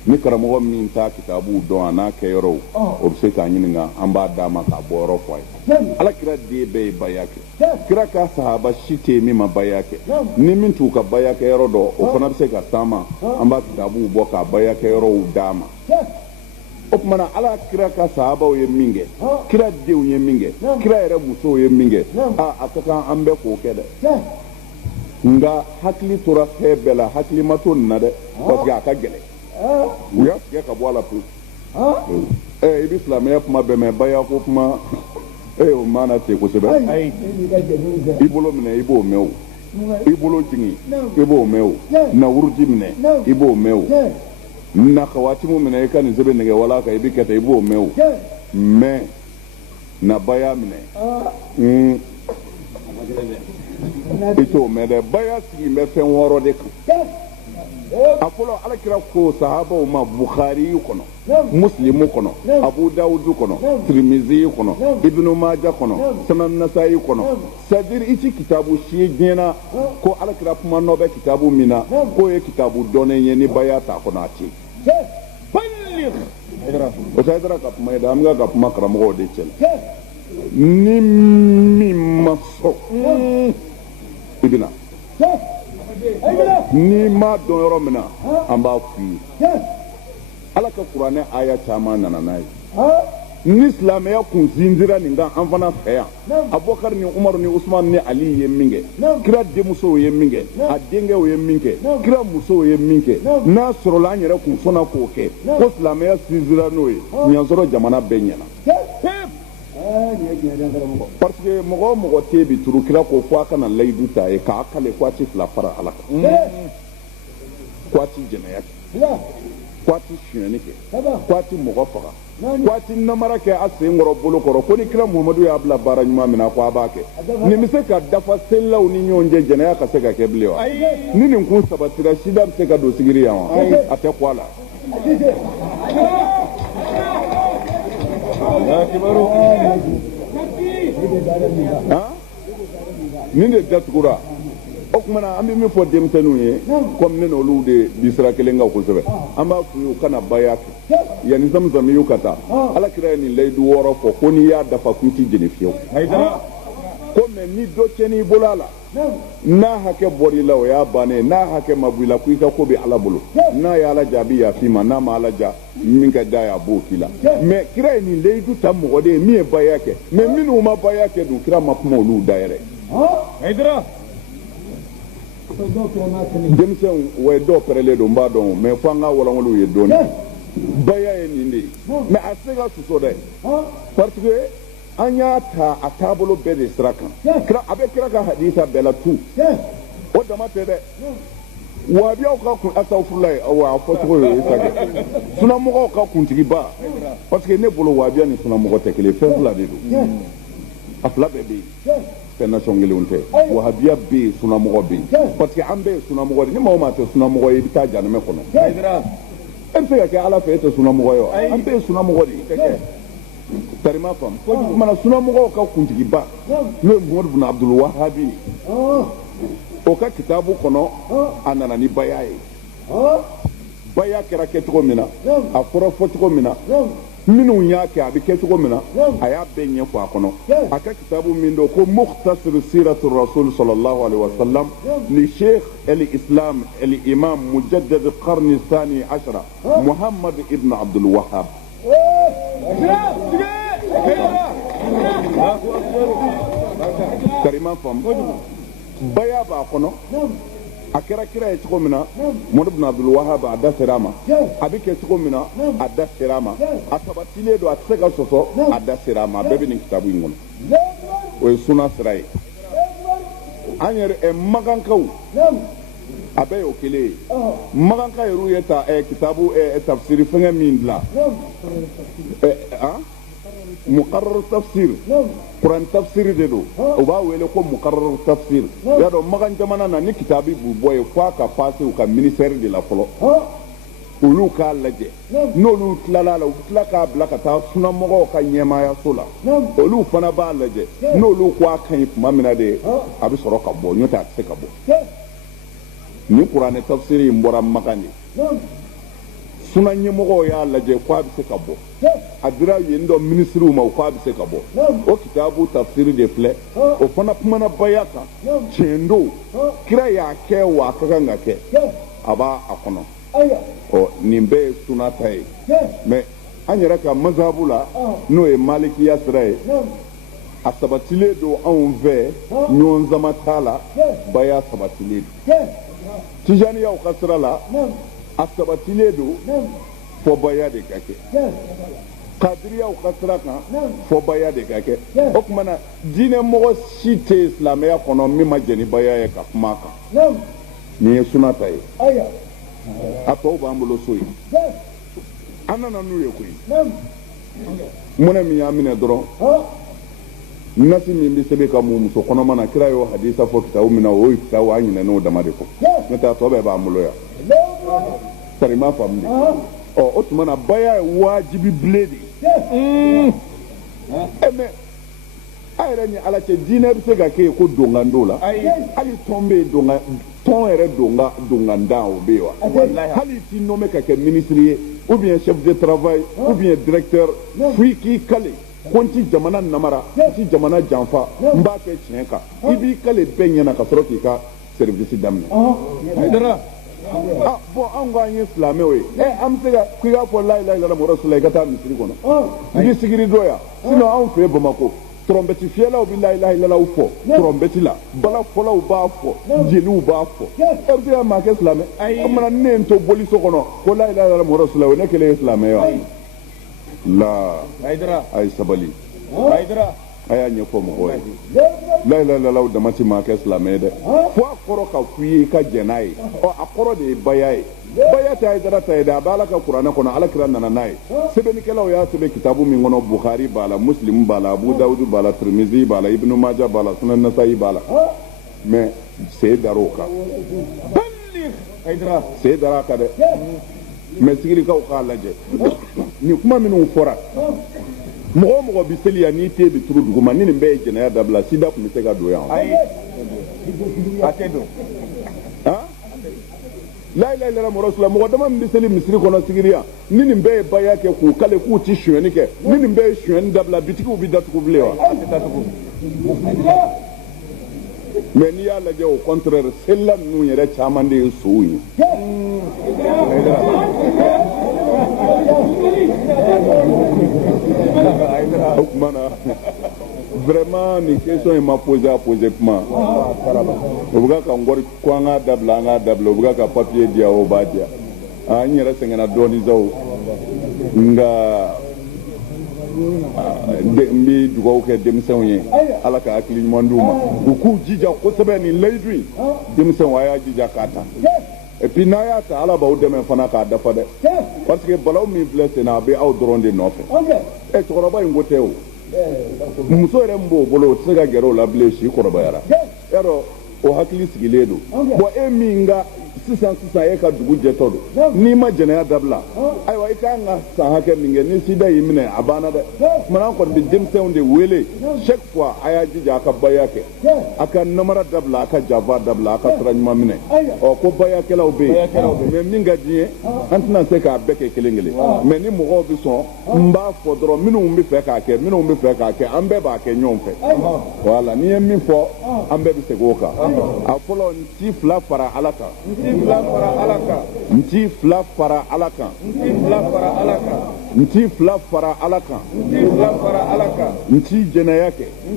ni karamɔgɔ min t'a kitabuw dɔn a n'a kɛyɔrɔw o bɛ se k'a ɲininka an b'a d'a ma k'a bɔ yɔrɔ fɔ a ye alakira den bɛɛ ye baya kɛ kira ka sahaba si tɛ min ma baya kɛ ni min t'u ka baya kɛ yɔrɔ dɔn o fana bɛ se ka taama an b'a kitabuw bɔ k'a baya kɛ yɔrɔw d'a ma o tuma na ala kira ka sahabaw ye min kɛ kira denw ye min kɛ kira yɛrɛ musow ye min kɛ a ka kan an bɛɛ k'o kɛ dɛ nka hakili tora fɛn bɛɛ la hakili ma to nin na dɛ parce que a ka gɛlɛn u y'a tigɛ ka bɔ a la pewu i bɛ silamɛya kuma bɛɛ mɛn baya ko kuma o maana ten kosɛbɛ i bolo minɛ i b'o mɛn o i bolo jigin i b'o mɛn o na wuruji minɛ i b'o mɛn o na kawatimu minɛ i ka nin sɛbɛn nɛgɛ wala kan i bɛ kɛ tan i b'o mɛn o mais na baya minɛ i t'o mɛn dɛ baya sigi bɛ fɛn wɔɔrɔ de kan a fɔlɔ alakira ko sahabaw ma bukhari kɔnɔ muslimu kɔnɔ abu dawudu kɔnɔ tirmizi kɔnɔ ibnu maja kɔnɔ sunan nasa'i kɔnɔ c'est-à-dire i ti kitabu si ye diɲɛ na ko alakira kuma nɔ bɛ kitabu min na k'o ye kitabu dɔnnen ye ni baya t'a kɔnɔ a ti o sa idara ka kuma ye dɛ an bɛ ka kuma karamɔgɔw de cɛ la ni min ma sɔn i bɛna ni ma dɔn yɔrɔ min na an b'a f'i ye ala ka kuranɛ aya caman nana n'a ye ni silamɛya kun sinzira nin kan an fana fɛ yan abubakar ni umaru ni usman ni ali ye min kɛ kira denmusow ye min kɛ a denkɛw ye min kɛ kira musow ye min kɛ n'a sɔrɔla an yɛrɛ kun sɔnna k'o kɛ ko silamɛya sinzira n'o ye ɲansɔrɔ jamana bɛɛ ɲɛna parce que mɔgɔ o mɔgɔ tɛ bi turu kira ko fɔ a kana layidu ta ye k'a kale ko a ti fila fara ala kan ko a ti jɛnɛya kɛ ko a ti sonyɛni kɛ ko a ti mɔgɔ faga ko a ti namara kɛ a sen kɔrɔ bolo kɔrɔ ko ni kira muhamadu y'a bila baara ɲuman min na ko a b'a kɛ nin bɛ se ka dafa selilaw ni ɲɔgɔn cɛ jɛnɛya ka se ka kɛ bilen wa ni nin kun sabatira sida bɛ se ka don sigiri yan wa a tɛ ko a la nin de datugura o kumana an bɛ min fɔ denmisɛnninw ye comme ne n'olu de bi sira kelen kan kosɛbɛ an b'a f'u ye u kana baya kɛ yanni zamzam y'u ka taa alakira ye nin layidu 6 fɔ ko n'i y'a dafa k'i ti jeni fiyewu ko mais ni dɔ tiɲɛn'i bolo a la n'a hakɛ bɔr'i la o y'a bannen n'a hakɛ ma bɔ i la ko i ka ko bɛ ala bolo n'a ye ala jaa a bɛ yafa i ma n'a ma ala jaa min ka d'a ye a b'o k'i la mais kira ye nin layidu ta mɔgɔ de ye min ye baya kɛ mais minnu ma baya kɛ dun kira ma kuma olu da yɛrɛ denmisɛnw o ye dɔw pɛrɛlen don n b'a dɔn mais fo an ka walawalaw ye dɔɔnin baya ye nin de ye mais a tɛ se ka soso dɛ parce que an y'a ta a taabolo bɛɛ de sira kan a bɛ kira ka hadisa bɛɛ la tu o dama tɛ dɛ wahabiyaw ka kun asafurula ye wa a fɔcogo ye sa kɛ sunamɔgɔw ka kuntigiba parce que ne bolo wahabiya ni sunamɔgɔ tɛ kelen fɛn fila de don a fila bɛɛ bɛ yen fɛn nasɔn kelenw tɛ wahabiya bɛ yen sunamɔgɔ bɛ yen parce que an bɛɛ ye sunamɔgɔ de ni maa o maa tɛ sunamɔgɔ ye i bɛ taa janɛmɛ kɔnɔ e bɛ se ka kɛ ala fɛ e tɛ sunamɔgɔ ye wa an bɛɛ ye sunamɔgɔ de ye tarima fam mana suna mɔgɔw ka kuntigiba n'o ye Muhamadu bin Abdul Wahabi o ka kitabu kɔnɔ a nana ni baya ye baya kɛra kɛcogo min na a fɔra fɔcogo min na minnu y'a kɛ a bɛ kɛ cogo min na a y'a bɛɛ ɲɛfɔ a kɔnɔ a ka kitabu min don ko Mukhtasar Siratu Rasul sallallahu alaihi wa sallam li Sheikh al-Islam al-Imam Mujaddid al-Qarni Thani Ashara Muhammad ibn Abdul Wahhab karima fam baya b'a kɔnɔ a kɛra kira ye cogo min na Muhammad ibn Abdul Wahhab a da sera a ma a bɛ kɛ cogo min na a da sera a ma a sabatilen don a tɛ se ka sɔsɔ a da sera a ma a bɛɛ bɛ nin kitabu in kɔnɔ o ye suna sira ye an yɛrɛ magankaw a bɛɛ y'o kelen ye maganka yɛrɛ ye ta kitabu tafsiri fɛngɛ min dilan muqarrar tafsir Quran tafsir de do o b'a wele ko muqarrar tafsir ya dɔn magan jamana na ni kitabi b'u bɔ ye f'a ka passe u ka ministère de la fɔlɔ olu k'a lajɛ n'olu tilala la u bɛ tila k'a bila ka taa sunamɔgɔw ka ɲɛmaayaso la olu fana b'a lajɛ n'olu ko a ka ɲi tuma min na de a bɛ sɔrɔ ka bɔ n'o tɛ a tɛ se ka bɔ ni Quran tafsir in bɔra magan de suna ɲɛmɔgɔw y'a lajɛ k'a bɛ se ka bɔ a dira yen dɔ ministiriw ma k'a bɛ se ka bɔ o kitabu tafsiri de filɛ o fana kumana baya kan tiɲɛ don kira y'a kɛ wa a ka kan ka kɛ a b'a a kɔnɔ nin bɛɛ ye suna ta ye mais an yɛrɛ ka mazhabu la n'o ye malikiya sira ye a sabatilen don anw fɛ ɲɔgɔn zama t'a la baya sabatilen don tijaniyaw ka sira la a sabatilen don fɔ baya de ka kɛ kadiriyaw ka sira kan fɔ baya de ka kɛ o tuma na diinɛ mɔgɔ si tɛ silamɛya kɔnɔ min ma jɛn ni baya ye ka kuma a kan nin ye suna ta ye a tɔw b'an bolo so ye an nana n'u ye koyi munɛ min y'a minɛ dɔrɔn nasi min bɛ sɛbɛn ka mun muso kɔnɔma na kira y'o hadisa fɔ kitabu min na o ye kitabu an ɲinɛn'o dama de kɔ n'o tɛ a tɔ bɛɛ b'an bolo yan sari m'a faamu de o tuma na baya ye wajibi bilen de mais a yɛrɛ ni ala cɛ diinɛ bɛ se ka kɛ ko dongando la hali tɔn bɛ yen tɔn yɛrɛ dongandan o bɛ yen wa hali t'i nommé ka kɛ ministre ye ou bien chef de travail ou bien directeur f'i k'i kale ko n ti jamana namara n ti jamana janfa n b'a kɛ tiɲɛ kan i b'i kale bɛɛ ɲɛna ka sɔrɔ k'i ka service daminɛ bon an ko an ye silamɛw ye an bɛ se ka k'i k'a fɔ la ilaha illallah muhamadu rasulullah i ka taa misiri kɔnɔ i bɛ sigiri dɔ yan sinon anw fɛ Bamako trompette fiyɛlaw bɛ la ilaha illallah fɔ trompette la balafɔlaw b'a fɔ jeliw b'a fɔ e bɛ se ka maa kɛ silamɛ o kumana ne ye n to boliso kɔnɔ ko la ilaha illallah muhamadu rasulullah o ne kelen ye silamɛ ye wa a ye sabali a y'a ɲɛfɔ mɔgɔw ye la ilaha illallah dama tɛ maa kɛ silamɛ ye dɛ fo a kɔrɔ ka f'i ye i ka jɛn n'a ye a kɔrɔ de ye baya ye baya tɛ Haidara ta ye dɛ a bɛ ala ka kuranɛ kɔnɔ alakira nana n'a ye sɛbɛnnikɛlaw y'a sɛbɛn kitabu min kɔnɔ Bukhari b'a la Muslim b'a la Abu Dawud b'a la Tirmizi b'a la Ibn Majah b'a la Sunan Nasa'i b'a la mais sen dar'o kan sen dar'a kan dɛ mais sigirikaw k'a lajɛ nin kuma minnu fɔra mɔgɔ o mɔgɔ bɛ seli yan n'i te bɛ turu duguma ni nin bɛɛ ye jɛnɛya dabila sida tun bɛ se ka don yan a tɛ don la ilaha illallah muhamadu rasulullah mɔgɔ dama min bɛ seli misiri kɔnɔ sigiri yan ni nin bɛɛ ye baya kɛ k'u kale k'u ti sonyɛni kɛ ni nin bɛɛ ye sonyɛni dabila bitigiw bɛ datugu bilen wa a tɛ datugu mais n'i y'a lajɛ au contraire selila ninnu yɛrɛ caman de ye sow ye o tuma na vraiment nin question in ma posé a posé kuma o bɛ ka n wari ko an k'a dabila o bɛ ka papier di yan o b'a di yan n yɛrɛ sɛgɛnna dɔɔnin sawo nka n bɛ dugawu kɛ denmisɛnw ye ala ka hakili ɲuman d'u ma u k'u jija kosɛbɛ nin layidu in denmisɛnw a y'a jija k'a ta et puis n'a y'a ta ala b'aw dɛmɛ fana k'a dafa dɛ parce que balawu min filɛ sen na a bɛ aw dɔrɔn de nɔfɛ cɛkɔrɔba in ko tɛ o muso yɛrɛ min b'o bolo o tɛ se ka gɛrɛ o la bilen si kɔrɔbayara yarɔ o hakili sigilen don bon e min ka sisan e ka dugu jɛtɔ don n'i ma jɛnɛya dabila ayiwa i kan ka san hakɛ min kɛ ni sida y'i minɛ a banna dɛ kumana an kɔni bɛ denmisɛnw de wele chaque fois a y'a jija a ka baya kɛ a ka namara dabila a ka jafa dabila a ka sira ɲuman minɛ ko bayakɛlaw bɛ yen mais min ka di ye an tɛna se k'a bɛɛ kɛ kelen kelen mais ni mɔgɔw bɛ sɔn n b'a fɔ dɔrɔn minnu bɛ fɛ k'a kɛ minnu bɛ fɛ k'a kɛ an bɛɛ b'a kɛ ɲɔgɔn fɛ voilà n'i ye min fɔ an bɛɛ bɛ segin o kan a fɔlɔ n ci fila fara Ala kan n ci fila fara Ala kan n ci fila fara Ala kan n ci jɛnɛya kɛ n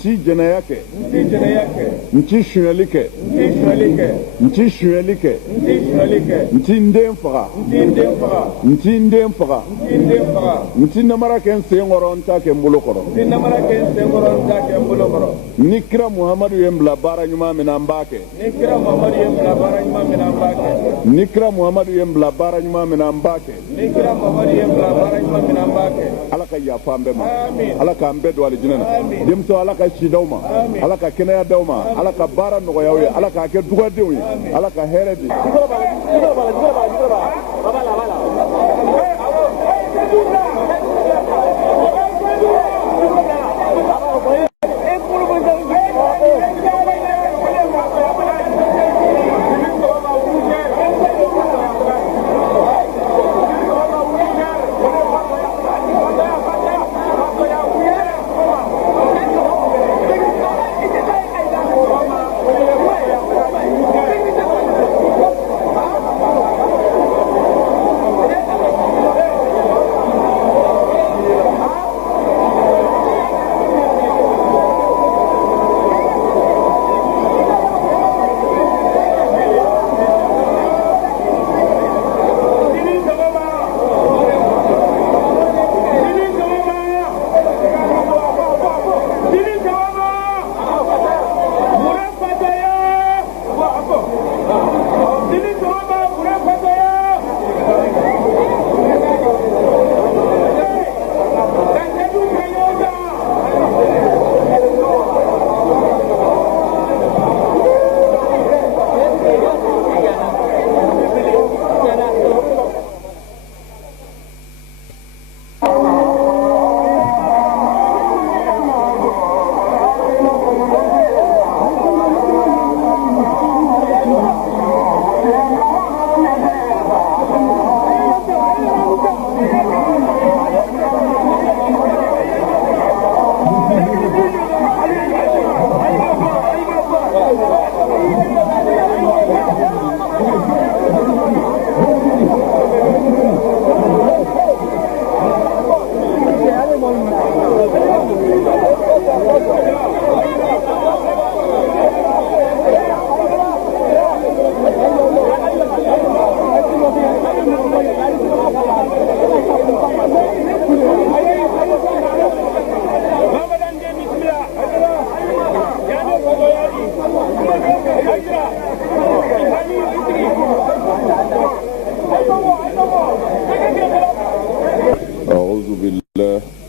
ci jɛnɛya kɛ n ci sonyali kɛ n ci sonyali kɛ n ci n den faga n ci n den faga n ci namara kɛ n sen kɔrɔ n t'a kɛ n bolo kɔrɔ ni kira Muhamadu ye n bila baara ɲuman min na n b'a kɛ ni kira Muhamadu ye n bila baara ɲuman min na n b'a kɛ Ala ka yafa an bɛɛ ma Ala k'an bɛɛ don alijinɛ na denmisɛnw Ala ka si d'aw ma Ala ka kɛnɛya d'aw ma Ala ka baara nɔgɔya aw ye Ala k'a kɛ dugadenw ye Ala ka hɛrɛ di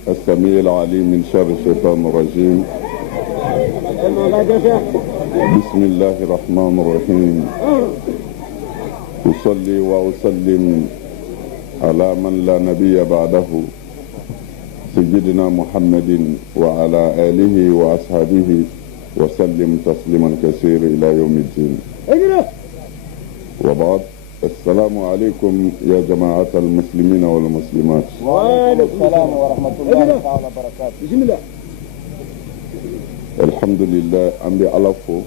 السميع العليم من شر الشيطان الرجيم بسم الله الرحمن الرحيم أصلي وأسلم على من لا نبي بعده سيدنا محمد وعلى آله وأصحابه وسلم تسليما كثيرا إلى يوم الدين وبعد السلام عليكم يا جماعة المسلمين والمسلمات. وعليكم السلام ورحمة الله تعالى وبركاته. بسم الله. الحمد لله أمي على فو.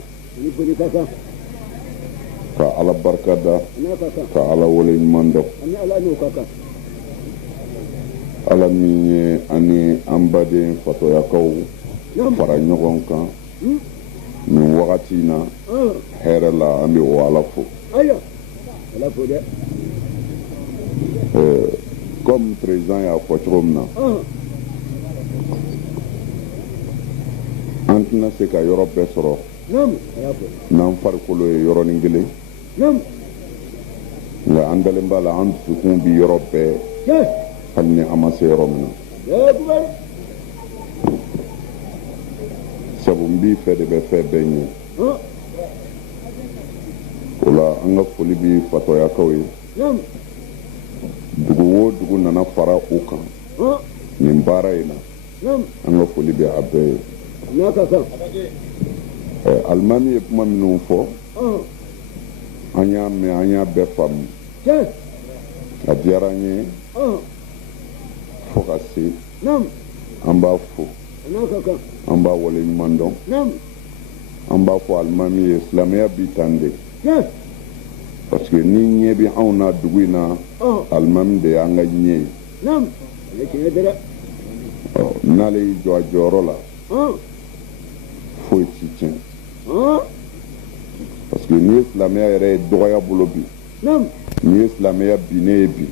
كعلى بركة كعلى ولي مندو. على مين أني أمبادين فتوياكو فرانيوكا من وقتنا هيرلا أمي وعلى فو. Comme président ya fɔcogo na an tɛna se ka yɔrɔ bɛɛ sɔrɔ n'an farikolo ye yɔrɔnin kelen nka an dalen b'a la an dusukun bi yɔrɔ bɛɛ hali ni an ma se yɔrɔ min na sabu n b'i fɛ de bɛ fɛn bɛɛ ɲɛ ola an ka foli bi fatoyakaw ye dugu o dugu nana fara u kan nin baara in na an ka foli bi a bɛɛ ye alimami ye kuma minnu fɔ an y'a mɛn an y'a bɛɛ faamu a diyara an ye fo ka se an b'a fo an b'a wale ɲuman dɔn an b'a fɔ alimami ye silamɛya bi tan de parce que ni ɲɛ bi anw na dugu in na alimami de y'an ka ɲɛ ye n'ale y'i jɔ a jɔyɔrɔ la foyi ti tiɲɛ parce que n'i ye silamɛya yɛrɛ ye dɔgɔya bolo bi n'i ye silamɛya binnen ye bi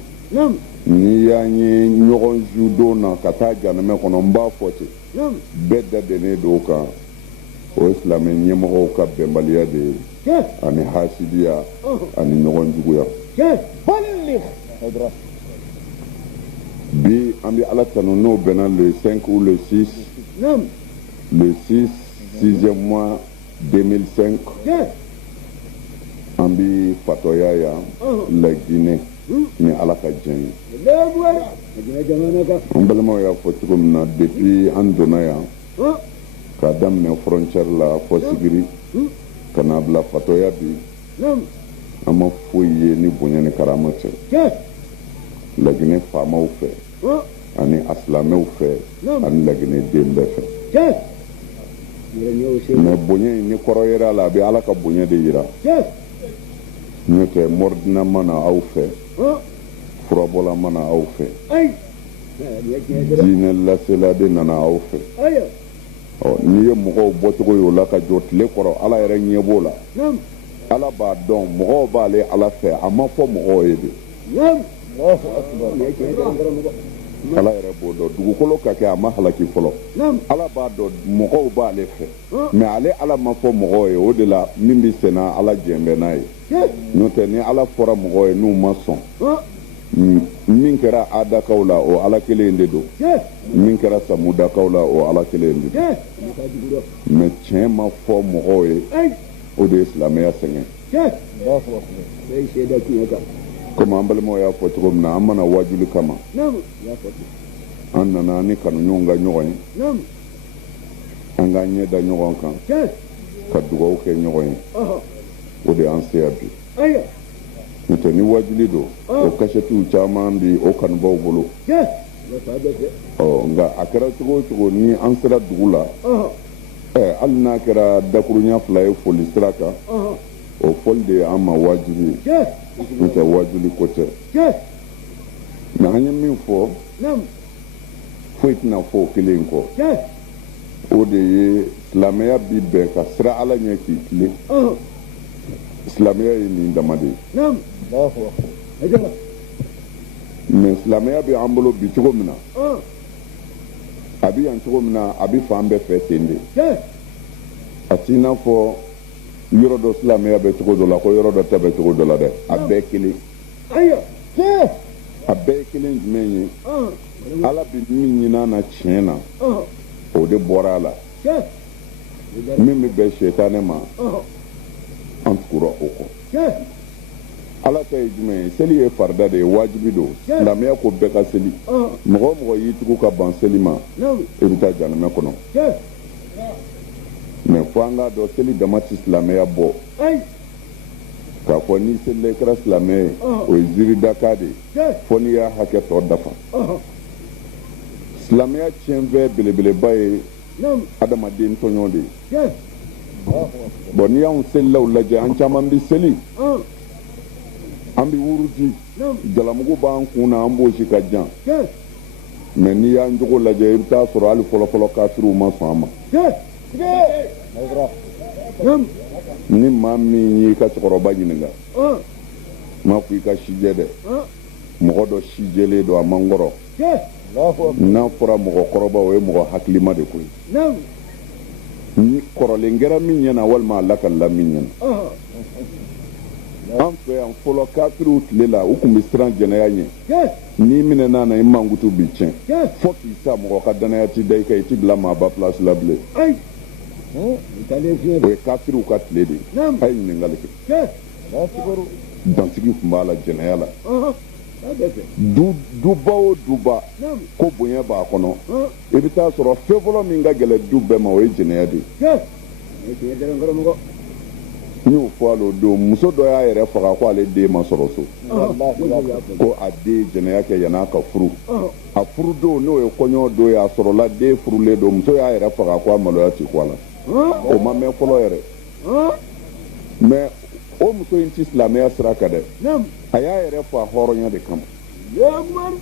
n'i y'an ye ɲɔgɔn ju don na ka taa janɛmɛ kɔnɔ n b'a fɔ ten bɛɛ dadɛnnen don o kan o ye silamɛ ɲɛmɔgɔw ka bɛnbaliya de ye ani hasidiya ani ɲɔgɔn juguya bi an bɛ ala tanu n'o bɛnna le 5 ou le 6 le 6e mois 2005 an bɛ fatoya yan la Guinée ni ala ka diɲɛ ye an balimaw y'a fɔ cogo min na depuis an donna yan k'a daminɛ frontière la fɔ sigiri ka n'a bila fatoya bi an ma foyi ye ni bonya ni karama cɛ Laginɛ faamaw fɛ ani asilamɛw fɛ ani Laginɛ den bɛɛ fɛ mais bonya in ni kɔrɔ yera la a bɛ ala ka bonya de yira n'o tɛ mɔridina mana aw fɛ furabɔla mana aw fɛ diinɛ lasela de nana aw fɛ n'i ye mɔgɔw bɔcogo ye o la ka jɔ tile kɔrɔ ala yɛrɛ ɲɛ b'o la ala b'a dɔn mɔgɔw b'ale ala fɛ a ma fɔ mɔgɔw ye de ala yɛrɛ b'o dɔn dugukolo ka kɛ a ma halaki fɔlɔ ala b'a dɔn mɔgɔw b'ale fɛ mais ale ala ma fɔ mɔgɔw ye o de la min bɛ senna ala jɛn bɛ n'a ye n'o tɛ ni ala fɔra mɔgɔw ye n'u ma sɔn min kɛra adakaw la o ala kelen de don min kɛra samudakaw la o ala kelen de don mais tiɲɛ ma fɔ mɔgɔw ye o de ye silamɛya sɛgɛn comme an balimaw y'a fɔ cogo min na an mana wajuli kama an nana ni kanuɲɔgɔnw ka ɲɔgɔn ye an k'an ɲɛ da ɲɔgɔn kan ka dugawu kɛ ɲɔgɔn ye o de y'an se yan bi n'o tɛ ni wajuli don o kasɛtiw caman bi o kanubaw bolo nka a kɛra cogo o cogo ni an sera dugu la hali n'a kɛra dakuruɲa fila ye foli sira kan o foli de ye an ma wajibi ye n'o tɛ wajuli ko tɛ mais an ye min fɔ foyi tɛna fɔ o kelen kɔ o de ye silamɛya bi bɛn ka sira ala ɲɛ k'i tilen silamɛya ye nin dama de ye mais silamɛya bɛ an bolo bi cogo min na a bɛ yan cogo min na a bɛ fan bɛɛ fɛ ten de a t'i n'a fɔ yɔrɔ dɔ silamɛya bɛ cogo dɔ la ko yɔrɔ dɔ tɛ bɛ cogo dɔ la dɛ a bɛɛ kelen a bɛɛ ye kelen jumɛn ye ala bɛ min ɲin'a na tiɲɛ na o de bɔra a la min bɛ bɛn sɛtanɛ ma an tugura o kɔ ala ta ye jumɛn ye seli ye farida de ye wajibi don silamɛya ko bɛɛ ka seli mɔgɔ o mɔgɔ y'i tugu ka ban seli ma i bɛ taa janɛmɛ kɔnɔ mais fo an k'a dɔn seli dama tɛ silamɛya bɔ k'a fɔ n'i selila i kɛra silamɛ ye o ye ziridaka de ye fo n'i y'a hakɛ tɔ dafa silamɛya tiɲɛfɛn belebeleba ye adamaden tɔɲɔ de ye bon n'i y'anw selilaw lajɛ an caman bɛ seli an bɛ wuruji jalamugu b'an kun na an b'o si ka jan mais n'i y'an jogo lajɛ i bɛ taa sɔrɔ hali fɔlɔfɔlɔ kafiriw ma sɔn an ma ni maa min y'i ka cɛkɔrɔba ɲininka m'a fɔ i ka sijɛ dɛ mɔgɔ dɔ sijɛlen don a man kɔrɔ n'a fɔra mɔgɔkɔrɔba o ye mɔgɔ hakilima de ko ye ni kɔrɔlen kɛra min ɲɛna walima a lakalila min ɲɛna an fɛ yan fɔlɔ kafiriw tile la u tun bɛ siran jɛnɛya ɲɛ n'i minɛna na i mankutu bi tiɲɛ fo k'i sa mɔgɔ ka danaya t'i da i kan i t'i bila maaba place la bilen o ye kafiriw ka tile de ye a ye ɲininkali kɛ dansigi tun b'a la jɛnɛya la duba o duba ko bonya b'a kɔnɔ i bɛ taa sɔrɔ fɛn fɔlɔ min ka gɛlɛn du bɛɛ ma o ye jɛnɛya de ye n y'o fɔ a l'o don muso dɔ y'a yɛrɛ faga ko ale den ma sɔrɔ so ko a den jɛnɛya kɛ yan'a ka furu a furu don n'o ye kɔɲɔ don ye a sɔrɔla den furulen don muso y'a yɛrɛ faga ko a maloya ti ko a la o ma mɛn fɔlɔ yɛrɛ mais o muso in ti silamɛya sira kan dɛ a y'a yɛrɛ fa hɔrɔnya de kama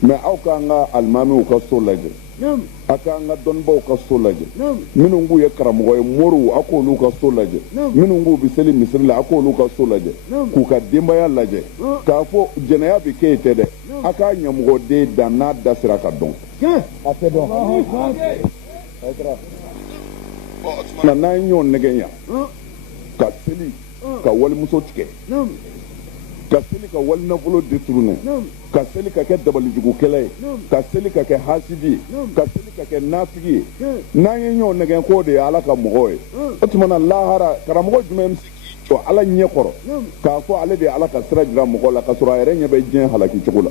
mais aw k'an ka alimamiw ka so lajɛ a k'an ka dɔnnibaw ka so lajɛ minnu k'u ye karamɔgɔ ye moriw a k'olu ka so lajɛ minnu k'u bɛ seli misiri la a k'olu ka so lajɛ k'u ka denbaya lajɛ k'a fɔ jɛnɛya bɛ kɛ yen tɛ dɛ a k'a ɲɛmɔgɔden dan n'a da sira ka dɔn n'an ye ɲɔgɔn nɛgɛ yan ka seli ka walimuso tigɛ ka seli ka wali nafolo détourné ka seli ka kɛ dabalijugukɛla ye ka seli ka kɛ hasidi ye ka seli ka kɛ nafigi ye n'an ye ɲɔgɔn nɛgɛ k'o de ye ala ka mɔgɔ ye o tuma na lahara karamɔgɔ jumɛn bɛ se k'i jɔ ala ɲɛ kɔrɔ k'a fɔ ale de ye ala ka sira jira mɔgɔ la ka sɔrɔ a yɛrɛ ɲɛ bɛ diɲɛ halaki cogo la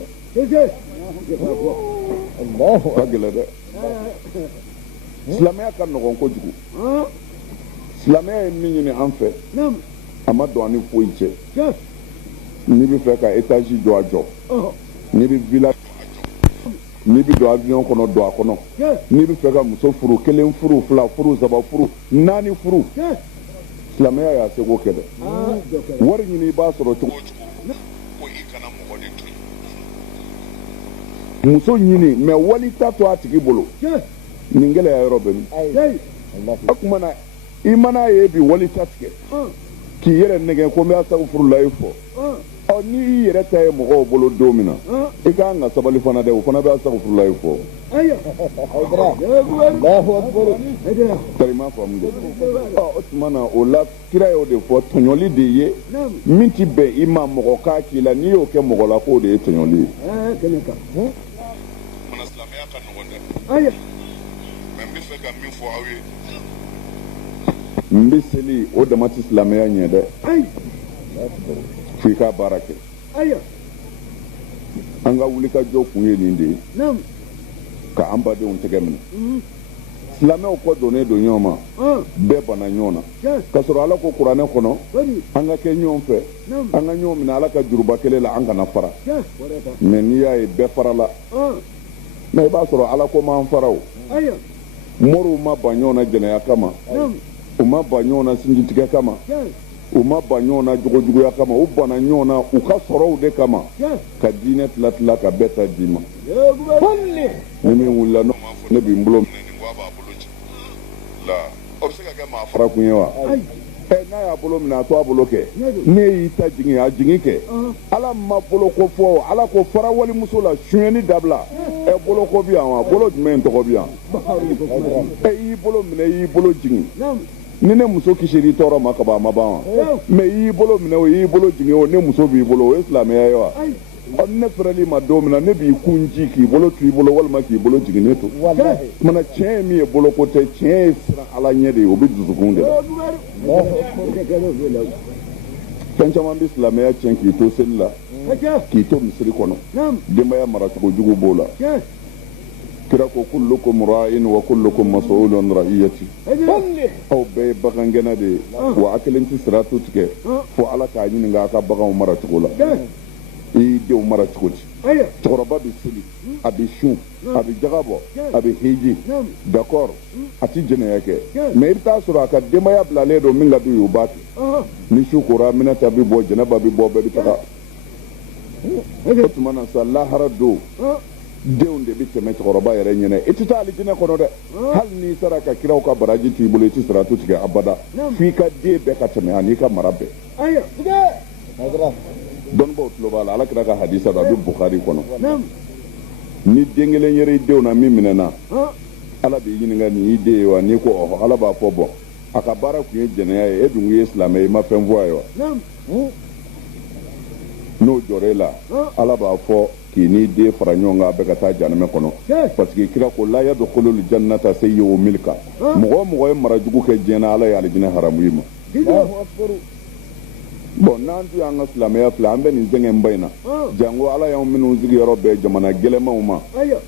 ka gɛlɛn dɛ silamɛya ka nɔgɔn kojugu silamɛya ye min ɲini an fɛ a ma don an ni foyi cɛ n'i bɛ fɛ ka étage jɔ a jɔ n'i bɛ villa n'i bɛ don avion kɔnɔ don a kɔnɔ n'i bɛ fɛ ka muso furu kelen furu fila furu saba furu naani furu silamɛya y'a seko kɛ dɛ wari ɲini i b'a sɔrɔ cogo o cogo ko i kana mɔgɔ de to yen muso ɲini mais wali ta to a tigi bolo nin gɛlɛya yɔrɔ bɛ min o tuma na i mana ye bi wali ta tigɛ k'i yɛrɛ nɛgɛ ko n bɛ asagufurulayi fɔ ni i yɛrɛ ta ye mɔgɔw bolo don min na i k'an ka sabali fana dɛ o fana bɛ asagufurulayi fɔ karima faamu de o tuma na o la kira y'o de fɔ tɔɲɔli de ye min ti bɛn i ma mɔgɔ k'a k'i la n'i y'o kɛ mɔgɔ la k'o de ye tɔɲɔli ye mana silamɛya ka nɔgɔn dɛ mais n bɛ fɛ ka min fɔ aw ye n bɛ seli o dama tɛ silamɛya ɲɛ dɛ f'i ka baara kɛ an ka wulikajɔ kun ye nin de ye ka an badenw tɛgɛ minɛ silamɛw kɔ donnen don ɲɔgɔn ma bɛɛ banna ɲɔgɔn na k'a sɔrɔ ala ko kuranɛ kɔnɔ an ka kɛ ɲɔgɔn fɛ an ka ɲɔgɔn minɛ ala ka juruba kelen la an kana fara mais n'i y'a ye bɛɛ farala mais i b'a sɔrɔ ala ko m'an fara o moriw ma ban ɲɔgɔn na jɛnɛya kama u ma ban ɲɔgɔn na sinjitigɛ kama u ma ban ɲɔgɔn na jogojuguya kama u banna ɲɔgɔn na u ka sɔrɔw de kama ka diinɛ tila ka bɛɛ ta d'i ma ni min wulila n'o m'a fɔ ne b'i n bolo minɛ nin ko a b'a bolo ci la o bɛ se ka kɛ maa fara kun ye wa n'a y'a bolo minɛ a to a bolo kɛ ne y'i ta jigin a jigin kɛ ala ma bolo ko fɔ ala ko fara walimuso la suɲɛni dabila bolo ko bi yan wa bolo jumɛn tɔgɔ bi yan i y'i bolo minɛ i y'i bolo jigin ni ne muso kisir'i tɔɔrɔ ma kaban a ma ban wa mais i y'i bolo minɛ o i y'i bolo jigin o ne muso b'i bolo o ye silamɛya ye wa ne fɛrɛli ma don min na ne b'i kun ji k'i bolo to i bolo walima k'i bolo jigin ne to mana tiɲɛ ye min ye bolo ko tɛ tiɲɛ ye siran ala ɲɛ de ye o bɛ dusukun de la fɛn caman bɛ silamɛya tiɲɛ k'i to seli la k'i to misiri kɔnɔ denbaya maracogo jugu b'o la kira ko kullukum ra'in wa kullukum mas'ulun ra'iyati aw bɛɛ ye bagangɛnna de ye wa a kelen tɛ sira to tigɛ fo ala k'a ɲininka a ka baganw maracogo la i y'i denw mara cogo di cɛkɔrɔba bɛ seli a bɛ sun a bɛ jaga bɔ a bɛ hiji d'accord a ti jɛnɛya kɛ mais i bɛ taa sɔrɔ a ka denbaya bilalen don min ka d'u ye o b'a kɛ ni su kora minɛta bɛ bɔ jɛnɛba bɛ bɔ bɛɛ bɛ taga o tuma na sa lahara don denw de bɛ tɛmɛ cɛkɔrɔba yɛrɛ ɲɛnɛ i tɛ taa alijinɛ kɔnɔ dɛ hali n'i sera ka kiraw ka baraji t'i bolo i tɛ siratu tigɛ abada f'i ka den bɛɛ ka tɛmɛ ani ka mara bɛɛ dɔnnibaw tulo b'a la ala kira ka hadisa dɔ a bɛ bukari kɔnɔ ni den kelen yera i denw na min minɛna ala b'i ɲininka nin y'i den ye wa n'i ko ɔhɔ ala b'a fɔ bɔn a ka baara tun ye jɛnɛya ye e dun ye silamɛ ye i ma fɛn fɔ a ye wa n'o jɔra e la ala b'a fɔ k'i n'i den fara ɲɔgɔn kan a bɛ ka taa janɛmɛ kɔnɔ parce que kira ko la yadkhulul jannata sayyi'u milka mɔgɔ o mɔgɔ ye mara jugu kɛ diɲɛ na ala ye alijinɛ haramu i ma bon n'an tun y'an ka silamɛya filɛ an bɛ nin sɛgɛn ba in na jango ala y'anw minnu sigiyɔrɔ bɛɛ jamana gɛlɛmanw ma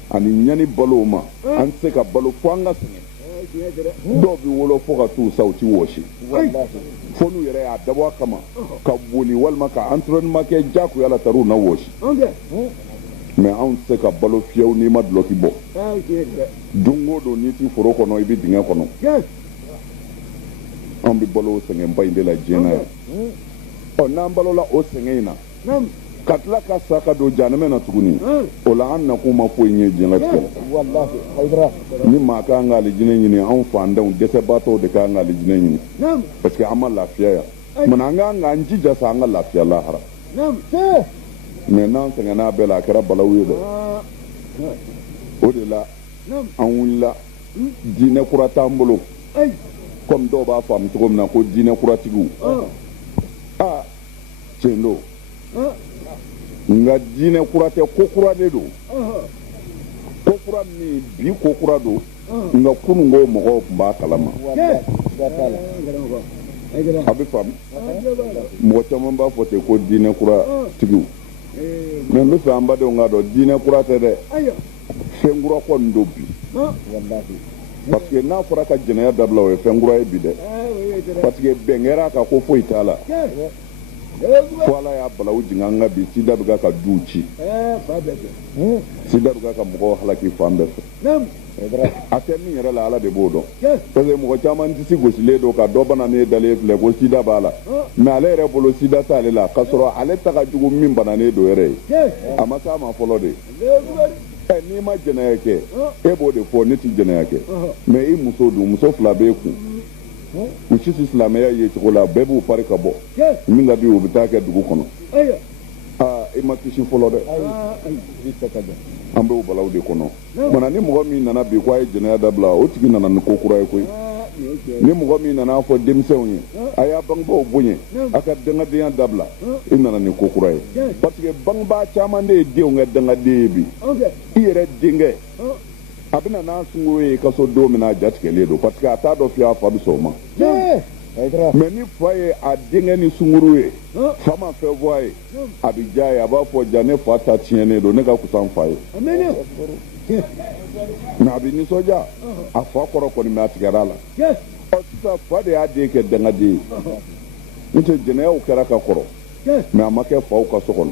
ani ɲani balow ma an tɛ se ka balo fo an ka sɛgɛn dɔw bɛ wolo fo ka t'u sa u ti wɔsi fo n'u yɛrɛ y'a dabɔ a kama ka boli walima ka entraînement kɛ jagoya la tar'u na wɔsi mais anw tɛ se ka balo fiyewu n'i ma duloki bɔ don o don n'i ti foro kɔnɔ i bɛ dingɛ kɔnɔ anw bɛ balo o sɛgɛnba in de la diɲɛ na yan n'an balola o sɛgɛn in na ka tila ka sa ka don jahanama na tuguni o la an nakun ma foyi ɲɛ diɲɛlatigɛ la ni maa k'an ka alijinɛ ɲini anw fantanw dɛsɛbaatɔw de k'an ka alijinɛ ɲini parce que an ma lafiya yan mana an k'an k'an jija sa an ka lafiya lahara mais n'an sɛgɛnna bɛɛ la a kɛra balawu ye dɛ o de la an wulila diinɛ kura t'an bolo comme dɔw b'a faamu cogo min na ko diinɛ kuratigiw tiɲɛ don nka diinɛ kura tɛ ko kura de don ko kura min bi ko kura don nka kununko mɔgɔw tun b'a kalama a bɛ faamu mɔgɔ caman b'a fɔ ten ko diinɛ kuratigiw mais n bɛ fɛ an badenw k'a dɔn diinɛ kura tɛ dɛ fɛn kura kɔni don bi parce que n'a fɔra ka jɛnɛya dabila o ye fɛn kura ye bi dɛ parce que bɛn kɛra a kan ko foyi t'a la fo ala y'a balawu jigin an ka bi sida bɛ ka duw ci sida bɛ ka mɔgɔw halaki fan bɛɛ fɛ a tɛ min yɛrɛ la ala de b'o dɔn parce que mɔgɔ caman disi gosilen don ka dɔ bana ne dalen filɛ ko sida b'a la mais ale yɛrɛ bolo sida t'ale la k'a sɔrɔ ale ta ka jugu min bananen don yɛrɛ ye a ma s'a ma fɔlɔ de n'i ma jɛnɛya kɛ e b'o de fɔ ne ti jɛnɛya kɛ mais i muso don muso fila b'e kun u si si silamɛya ye cogo la bɛɛ b'u pari ka bɔ min ka di u bɛ taa kɛ dugu kɔnɔ i ma kisi fɔlɔ dɛ an bɛ o balawu de kɔnɔ mana ni mɔgɔ min nana bi k'a ye jɛnɛya dabila o tigi nana ni ko kura ye koyi ni mɔgɔ min nana fɔ denmisɛnw ye a y'a bangebaaw bonya a ka dangadenya dabila i nana ni ko kura ye parce que bangebaa caman de ye denw kɛ dangaden ye bi i yɛrɛ denkɛ a bɛna n'a sunkuru ye i ka so don min na a jatigɛlen don parce que a t'a dɔn f'i y'a fa bɛ sɔn o ma mais ni fa ye a denkɛ ni sunkuru ye fa ma fɛn fɔ a ye a bɛ diya ye a b'a fɔ ja ne fa ta tiɲɛnen don ne ka kusa n fa ye mais a bɛ nisɔndiya a fa kɔrɔ kɔni bɛ a tigɛra a la sisan fa de y'a den kɛ dangaden ye n tɛ jɛnɛyaw kɛra ka kɔrɔ mais a ma kɛ faw ka so kɔnɔ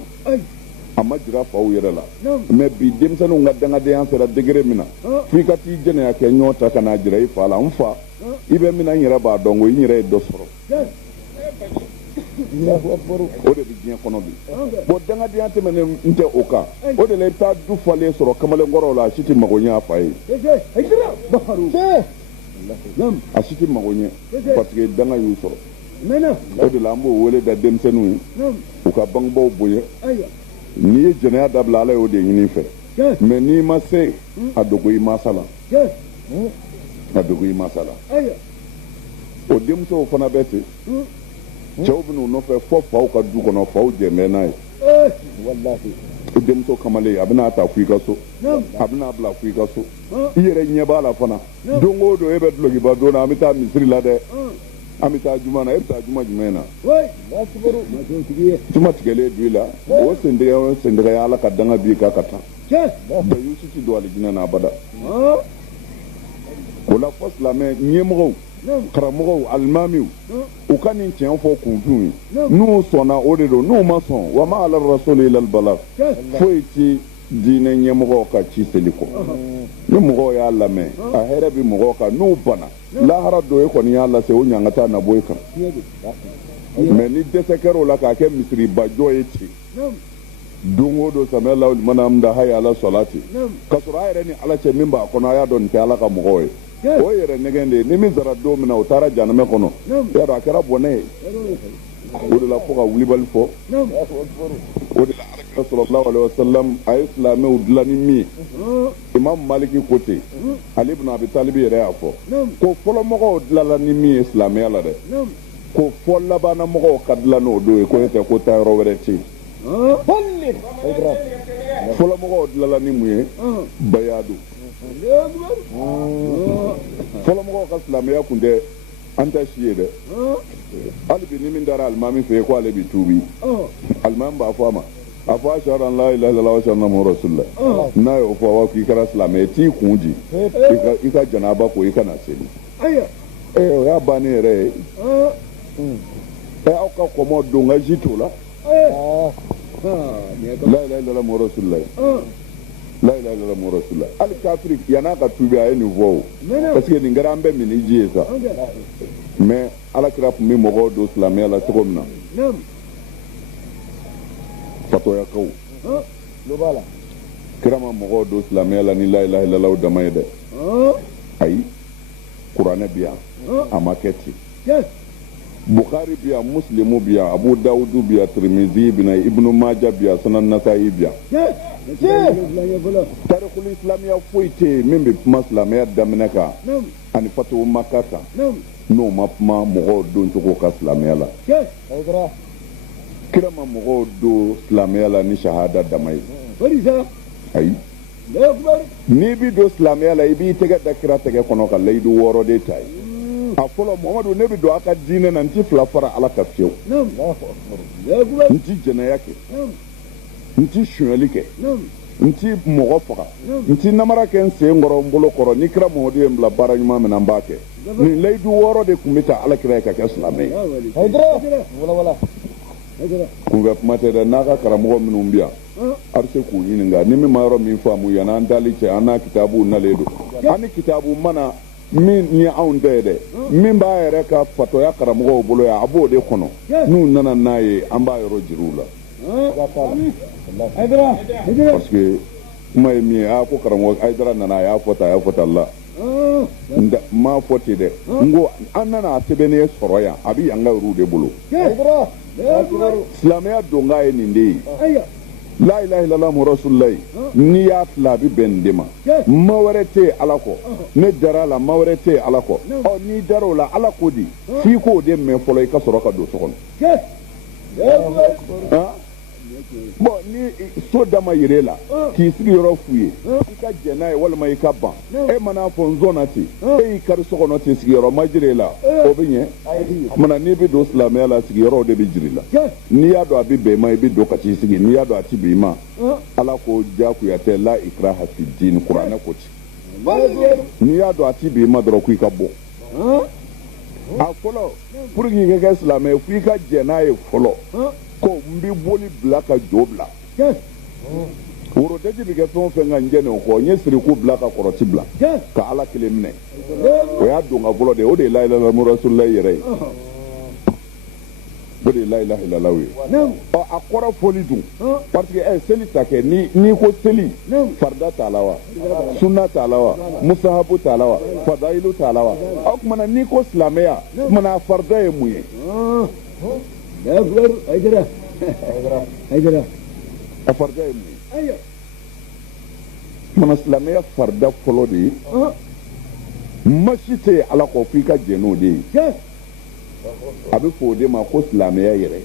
a ma jira faw yɛrɛ la mais bi denmisɛnninw ka dangadenya sera degré min na f'i ka t'i jɛnɛya kɛ ɲɔ ta ka n'a jira i fa la n fa i bɛ min na n yɛrɛ b'a dɔn ko n yɛrɛ ye dɔ sɔrɔ o de bɛ diɲɛ kɔnɔ bi bon dangadenya tɛmɛnen n tɛ o kan o de la i bɛ taa du falen sɔrɔ kamalenkɔrɔw la a si tɛ mago ɲɛ a fa ye a si tɛ mago ɲɛ parce que danga y'u sɔrɔ o de la an b'o wele da denmisɛnninw ye u ka bangebaaw bonya n'i ye jɛnɛya dabila ala y'o de ɲini fɛ mais n'i ma se a dogo i mansa la a dogo i mansa la o denmusow fana bɛ ten cɛw bɛ n'u nɔfɛ fɔ faw ka du kɔnɔ faw jɛnbɛ n'a ye o denmuso kamalen a bɛna ta fo i ka so a bɛna bila fo i ka so i yɛrɛ ɲɛ b'a la fana don o don e bɛ dulokiba don na an bɛ taa misiri la dɛ an bɛ taa juma na e bɛ taa juma jumɛn na juma tigɛlen du i la o sendɛgɛ ye ala ka danga b'i kan ka taa bɛɛ si tɛ don alijinɛ na abada o la fɔ silamɛ ɲɛmɔgɔw karamɔgɔw alimamiw u ka nin tiɲɛ fɔ kunfin ye n'u sɔnna o de don n'u ma sɔn wa ma ala rasuli ilal balagh foyi ti diinɛ ɲɛmɔgɔw ka ci seli kɔ ni mɔgɔw y'a lamɛn a hɛrɛ bɛ mɔgɔw kan n'u bana lahara do e kɔni y'a lase o ɲangata na bɔ i kan mais ni dɛsɛ kɛr'o la k'a kɛ misiribajɔ ye ten don o don samiya lawuli mana min da haya ala salati ka sɔrɔ a yɛrɛ ni ala cɛ min b'a kɔnɔ a y'a dɔn nin tɛ ala ka mɔgɔw ye o ye yɛrɛ nɛgɛn de ye ni min sara don min na o taara jahanama kɔnɔ i y'a dɔn a kɛra bɔnɛ ye o de la fo ka wulibali fɔ o de la alakira sallallahu alaihi wasallam a ye silamɛw dilan ni min ye imam maliki ko ten ali ibn abi talib yɛrɛ y'a fɔ ko fɔlɔmɔgɔw dilanla ni min ye silamɛya la dɛ ko fɔ labanamɔgɔw ka dilan n'o don ye ko ne tɛ ko taa yɔrɔ wɛrɛ tɛ yen fɔlɔmɔgɔw dilanla ni mun ye bayadu fɔlɔmɔgɔw ka silamɛya kun tɛ anta shiye de albi ni min dara almami fe ko ale bi tubi almam ba fama afa shara la ilaha illallah wa shanna muhammadu rasulullah na yo fo wa ki kara islam ti kunji ika janaba ko ika na seli aya o ya bani re o ka ko mo do nga jitola la ilaha illallah muhammadu rasulullah la ilaha illallah muhammadu rasulullah al kafir yana ka tubi ay nouveau parce que ni ngarambe mi ni jiesa mais ala kira fu mi mogo do islamia la togomna fato ya kaw lo bala kirama mogo do islamia la ni la ilaha illallah damayde ay qur'ana biya amaketi bukhari biya muslimu biya abu daudu biya tirmidhi biya ibnu majah biya sunan nasa'i biya tarikhul islamia foite membe islamia damnaka ani fatu makata no mapma mogo do ntoko ka islamia la kirama mogo do islamia la ni shahada damay ay ni bi do islamia la ibi tege dakira tege kono ka laydu woro de tay a folo muhammadu ne bi do aka dine nan ti fla fara ala ka fiyo nti jena yake nti shuali ke nti mogo faga nti namara ken se ngoro mbolo koro ni kira muhammadu em la bara nyuma mena mbake ni laydu woro de kumita ala kira ka islamai wala kunga mate da naka karamogo minnu biya arse ku yininga ni mi mayoro min famu yana ndali ce ana kitabu na ledo ani kitabu mana min ni aun dede min ba yere ka fato ya karamogo bolo ya abo de kono nu nana naye an ba yoro jirula parce que mai mi a ko karamogo aidara nana ya fota Allah nda ma foti de ngo annana tebene soroya abi yanga rude bolo silamɛya donga ye nin de ye la ilaha illallah muhammadu rasulullah ni y'a fila a bɛ bɛn nin de ma ma wɛrɛ tɛ ala kɔ ne dara la ma wɛrɛ tɛ ala kɔ n'i dara o la ala ko di f'i k'o de mɛn fɔlɔ i ka sɔrɔ ka don so kɔnɔ bon ni so dama yire la k'i sigi yɔrɔ f'u ye i ka jɛn n'a ye walima i ka ban e mana fɔ n zɔnna ten e y'i kari so kɔnɔ ten sigiyɔrɔ ma jire la o bɛ ɲɛ mana n'i bɛ don silamɛya la sigiyɔrɔw de bɛ jiri la n'i y'a dɔn a bɛ bɛn i ma i bɛ don ka t'i sigi n'i y'a dɔn a ti bɛn i ma ala ko jagoya tɛ la ikraha fi din kuranɛ ko ten n'i y'a dɔn a ti bɛn i ma dɔrɔn k'i ka bɔ a fɔlɔ pour que i ka kɛ silamɛ ye f'i ka jɛn n'a ye fɔlɔ ko n bɛ boli bila ka jo bila worodaji bɛ kɛ fɛn o fɛn ka n jɛn o kɔ n ye siriku bila ka kɔrɔti bila ka ala kelen minɛ o y'a don ka fɔlɔ de o de ye la ilaha illallah rasulullah yɛrɛ ye o de ye la ilaha illallah ye a kɔrɔ fɔli dun parce que seli ta kɛ n'i ko seli farida t'a la wa sunna t'a la wa musahabu t'a la wa fadailu t'a la wa o kumana n'i ko silamɛya kumana a farida ye mun ye Haydara a farida ye mun ye mana silamɛya farida fɔlɔ de ye masi tɛ ala kɔ f'i ka jɛn n'o de ye a bɛ fɔ o de ma ko silamɛya yɛrɛ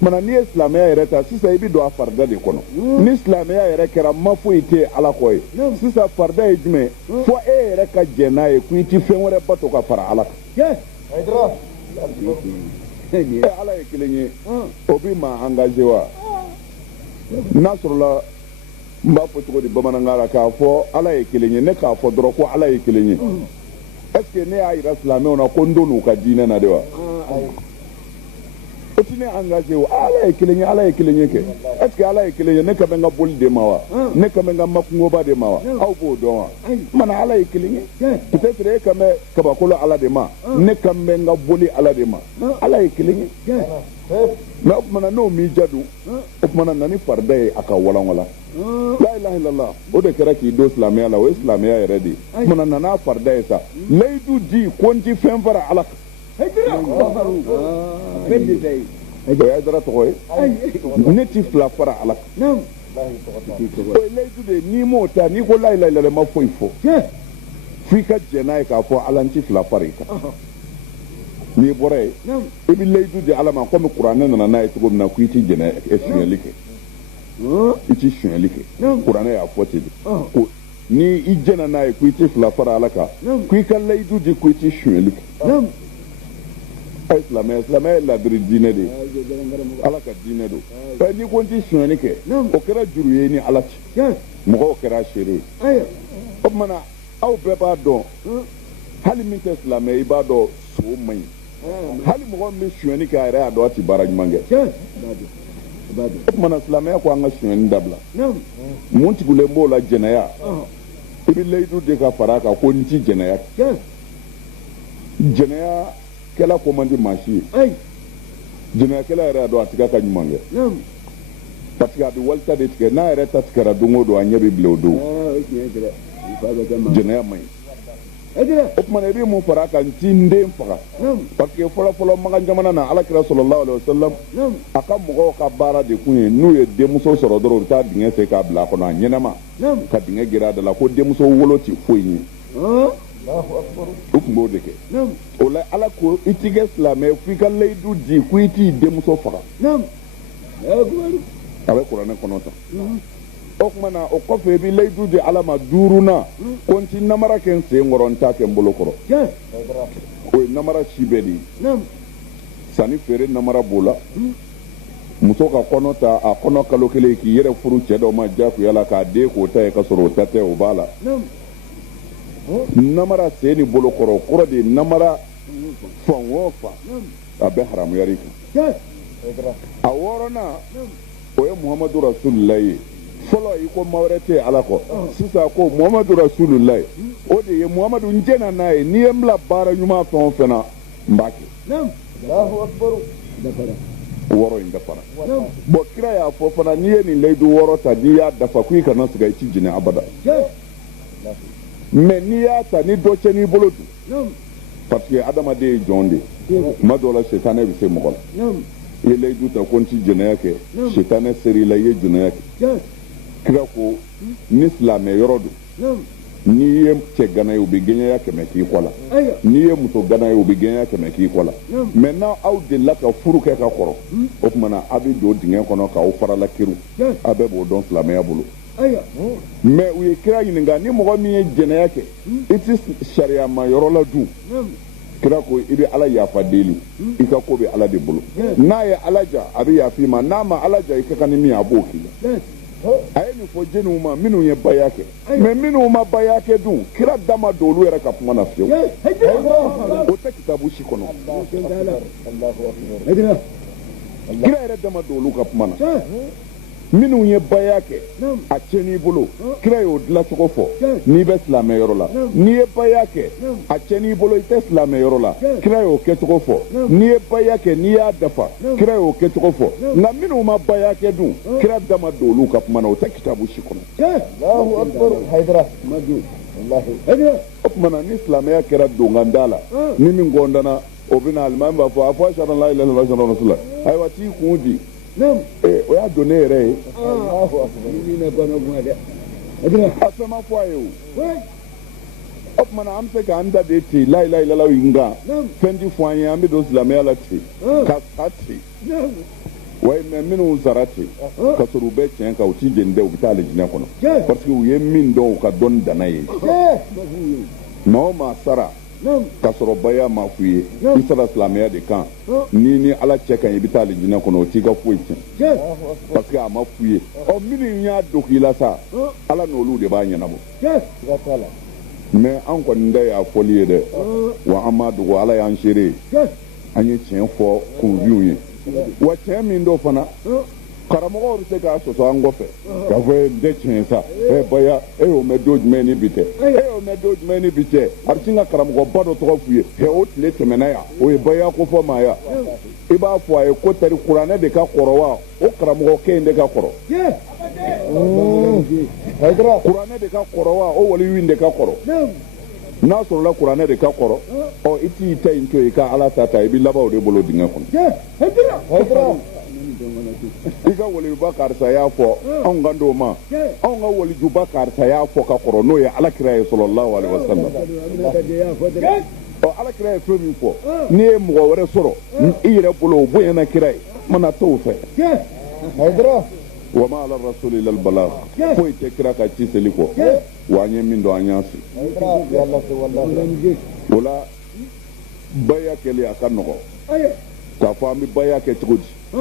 mana n'i ye silamɛya yɛrɛ ta sisan i bɛ don a farida de kɔnɔ ni silamɛya yɛrɛ kɛra ma foyi tɛ ala kɔ ye sisan farida ye jumɛn fo e yɛrɛ ka jɛn n'a ye ko i ti fɛn wɛrɛ bato ka fara ala kan ala ye kelen ye o bɛ maa engagé wa n'a sɔrɔla n b'a fɔ cogo di bamanankan la k'a fɔ ala ye kelen ye ne k'a fɔ dɔrɔn ko ala ye kelen ye est ce que ne y'a yira silamɛw na ko n don n'u ka diinɛ na de wa o ti ne engagé wa ala ye kelen ye ala ye kelen ye kɛ est ce que ala ye kelen ye ne ka bɛ n ka boli de ma wa ne ka bɛ n ka makungoba de ma wa aw b'o dɔn wa mana ala ye kelen ye peut être e ka bɛ kabakolo ala de ma ne ka bɛ n ka boli ala de ma ala ye kelen ye mais o kumana n'o m'i jadu o kumana na ni farida ye a ka walanwalan la ilaha illallah o de kɛra k'i don silamɛya la o ye silamɛya yɛrɛ de ye o kumana nan'a farida ye sa layidu di ko n ti fɛn fara ala kan o y'a dara tɔgɔ ye ne ti fila fara ala kan o ye layidu de ye n'i m'o ta n'i ko la ilaha illallah ma foyi fɔ f'i ka jɛn n'a ye k'a fɔ ala n ti fila fara i kan n'i bɔra ye i bɛ layidu di ala ma komi kuranɛ nana n'a ye cogo min na ko i ti jɛnɛ suɲɛli kɛ i ti suɲɛli kɛ kuranɛ y'a fɔ ten de ko ni i jɛna n'a ye ko i tɛ fila fara ala kan ko i ka layidu di ko i tɛ sonyɛli kɛ a ye silamɛya ye ladiri diinɛ de ye ala ka diinɛ don n'i ko n tɛ sonyɛli kɛ o kɛra juru ye ni ala cɛ mɔgɔw kɛra seere ye o tumana aw bɛɛ b'a dɔn hali min tɛ silamɛ i b'a dɔn so man ɲi hali mɔgɔ min bɛ sonyɛli kɛ a yɛrɛ y'a dɔn a tɛ baara ɲuman kɛ o tumana silamɛya ko an ka sonyɛli dabila mun tigulen b'o la jɛnɛya i bɛ layidu de ka fara a kan ko n ti jɛnɛya jɛnɛya kɛla ko man di maa si ye jɛnɛyakɛla yɛrɛ y'a dɔn a tɛ ka ɲuman kɛ parce que a bɛ walita de tigɛ n'a yɛrɛ ta tigɛra don o don a ɲɛ bɛ bilen o don jɛnɛya man ɲi o tumana i bɛ mun fara a kan n ti n den faga parce que fɔlɔfɔlɔ Makan jamana na alakira sallallahu alaihi wasallam a ka mɔgɔw ka baara de kun ye n'u ye denmuso sɔrɔ dɔrɔn u bɛ taa dingɛ sen k'a bila a kɔnɔ a ɲɛnama ka dingɛ geren a da la ko denmuso wolo tɛ foyi ɲɛ u tun b'o de kɛ o la ala ko i t'i kɛ silamɛ f'i ka layidu di ko i t'i denmuso faga a bɛ kuranɛ kɔnɔ tan o tumana o kɔfɛ i bɛ layidu di ala ma duurunan ko n ti namara kɛ n sen kɔrɔ n t'a kɛ n bolo kɔrɔ o ye namara si bɛɛ de ye sanni feere namara b'o la muso ka kɔnɔ ta a kɔnɔ kalo kelen k'i yɛrɛ furu cɛ dɔw ma diyagoya la k'a den k'o ta ye ka sɔrɔ o ta tɛ o b'a la namara sen ni bolo kɔrɔ o kɔrɔ de ye namara fan o fan a bɛ haramuyari kan a wɔɔrɔnan o ye muhamadu rasulillah ye fɔlɔ i ko maa wɛrɛ tɛ ala kɔ sisan ko muhamadu rasulillah o de ye muhamadu n jɛna n'a ye n'i ye n bila baara ɲuman fɛn o fɛn na n b'a kɛ wɔɔrɔ in dafara bɔn kira y'a fɔ fana n'i ye nin layidu wɔɔrɔ ta n'i y'a dafa ko i kana sɛgɛn i ti jɛnɛ abada mɛ n'i y'a ta ni dɔ cɛ n'i bolo dun parce que adamaden ye jɔn de ye tuma dɔw la setanɛ bɛ se mɔgɔ la i ye layidu ta ko n ti jɛnɛya kɛ setanɛ ser'i la i ye jɛnɛya kɛ kira ko ni silamɛ yɔrɔ don n'i ye cɛ gana ye u bɛ gɛɲɛya 100 k'i kɔ la n'i ye muso gana ye u bɛ gɛɲɛya 100 k'i kɔ la mɛ n'aw delila ka furu kɛ ka kɔrɔ o tumana a bɛ don dingɛ kɔnɔ k'aw farala kiriw a bɛɛ b'o dɔn silamɛya bolo mɛ u ye kira ɲininka ni mɔgɔ min ye jɛnɛya kɛ i tɛ sariya ma yɔrɔ la dun kira ko i bɛ ala yafa deli i ka ko bɛ ala de bolo n'a ye ala ja a bɛ yafa i ma n'a ma ala ja i ka kan ni min a b'o k'i la a ye nin fɔ jɛniw ma minnu ye baya kɛ mɛ minnu ma baya kɛ dun kira da ma don olu yɛrɛ ka kuma na fiyewu o tɛ kitabu si kɔnɔ kira yɛrɛ da ma don olu ka kuma na minnu ye baya kɛ a tiɲɛn'i bolo kira y'o dilancogo fɔ n'i bɛ silamɛyɔrɔ la n'i ye baya kɛ a tiɲɛn'i bolo i tɛ silamɛyɔrɔ la kira y'o kɛcogo fɔ n'i ye baya kɛ n'i y'a dafa kira y'o kɛcogo fɔ nka minnu ma baya kɛ dun kira da ma don olu ka kuma na o tɛ kitabu si kɔnɔ o tumana ni silamɛya kɛra donganda la ni min gɔndana o bɛna alimami b'a fɔ a fɔ ashhadu an la ilaha illallah wa rasulullah ayiwa t'i kun di o y'a don ne yɛrɛ ye a fɛn ma fɔ a ye o o tumana an bɛ se k'an da de ten la ilaha illallah in kan fɛn ti fɔ an ye an bɛ don silamɛya la ten ka sa ten wa mɛ minnu sara ten ka sɔrɔ u bɛ tiɲɛ kan u t'i jeni dɛ u bɛ taa alijinɛ kɔnɔ parce que u ye min dɔn u ka dɔnni danna ye maa o maa sara ka sɔrɔ baya ma f'u ye i sara silamɛya de kan n'i ni ala cɛ ka ɲi i bɛ taa alijinɛ kɔnɔ o t'i ka foyi tiɲɛ parce que a ma f'u ye ɔ minnu y'a dogo i la sa ala n'olu de b'a ɲɛnabɔ mɛ an kɔni da y'a fɔli ye dɛ wa an m'a dogo ala y'an seere ye an ye tiɲɛ fɔ kunfiw ye wa tiɲɛ min dɔ fana karamɔgɔw bɛ se k'a sɔsɔ an kɔfɛ k'a fɔ n tɛ tiɲɛ sa baya e y'o mɛn don jumɛn ni bi tɛ e y'o mɛn don jumɛn ni bi tɛ a bɛ sin ka karamɔgɔba dɔ tɔgɔ f'u ye o tile tɛmɛna yan o ye baya ko fɔ maa ya i b'a fɔ a ye ko tari kuranɛ de ka kɔrɔ wa o karamɔgɔkɛ in de ka kɔrɔ kuranɛ de ka kɔrɔ wa o waliyu in de ka kɔrɔ n'a sɔrɔla kuranɛ de ka kɔrɔ ɔ i t'i ta in to yen i ka ala ta i bɛ laban o de bolo dingɛ kɔnɔ i ka walijuba karisa y'a fɔ anw kan d'o ma anw ka walijuba karisa y'a fɔ ka kɔrɔ n'o ye alakira ye sallallahu alaihi wasallam ɔ alakira ye fɛn min fɔ n'i ye mɔgɔ wɛrɛ sɔrɔ i yɛrɛ bolo o bonyana kira ye mana t'o fɛ wa ma ala rasuli illa al balagh foyi tɛ kira ka ci seli kɔ wa an ye min dɔn an y'a se o la baya kɛli a ka nɔgɔ k'a fɔ an bɛ baya kɛ cogo di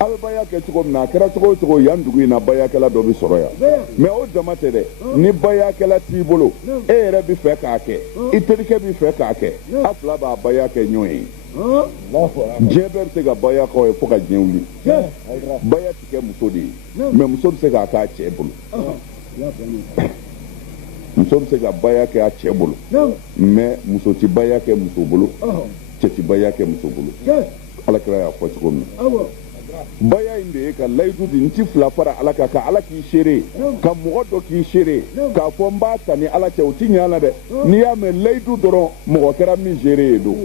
a bɛ baya kɛ cogo min na a kɛra cogo o cogo yan dugu in na bayakɛla dɔ bɛ sɔrɔ yan mais o dama tɛ dɛ ni bayakɛla t'i bolo e yɛrɛ bɛ fɛ k'a kɛ i terikɛ bɛ fɛ k'a kɛ a fila b'a baya kɛ ɲɔgɔn ye diɲɛ bɛɛ bɛ se ka baya k'aw ye fo ka diɲɛ wuli baya tɛ kɛ muso de ye mais muso bɛ se k'a k'a cɛ bolo muso bɛ se ka baya kɛ a cɛ bolo mais muso tɛ baya kɛ muso bolo cɛ tɛ baya kɛ muso bolo alakira y'a fɔ cogo min na baya in de ye ka layidu di n ti fila fara ala kan ka ala k'i seere ka mɔgɔ dɔ k'i seere k'a fɔ n b'a ta ni ala cɛ o ti ɲɛ la dɛ n'i y'a mɛn layidu dɔrɔn mɔgɔ kɛra min seere ye don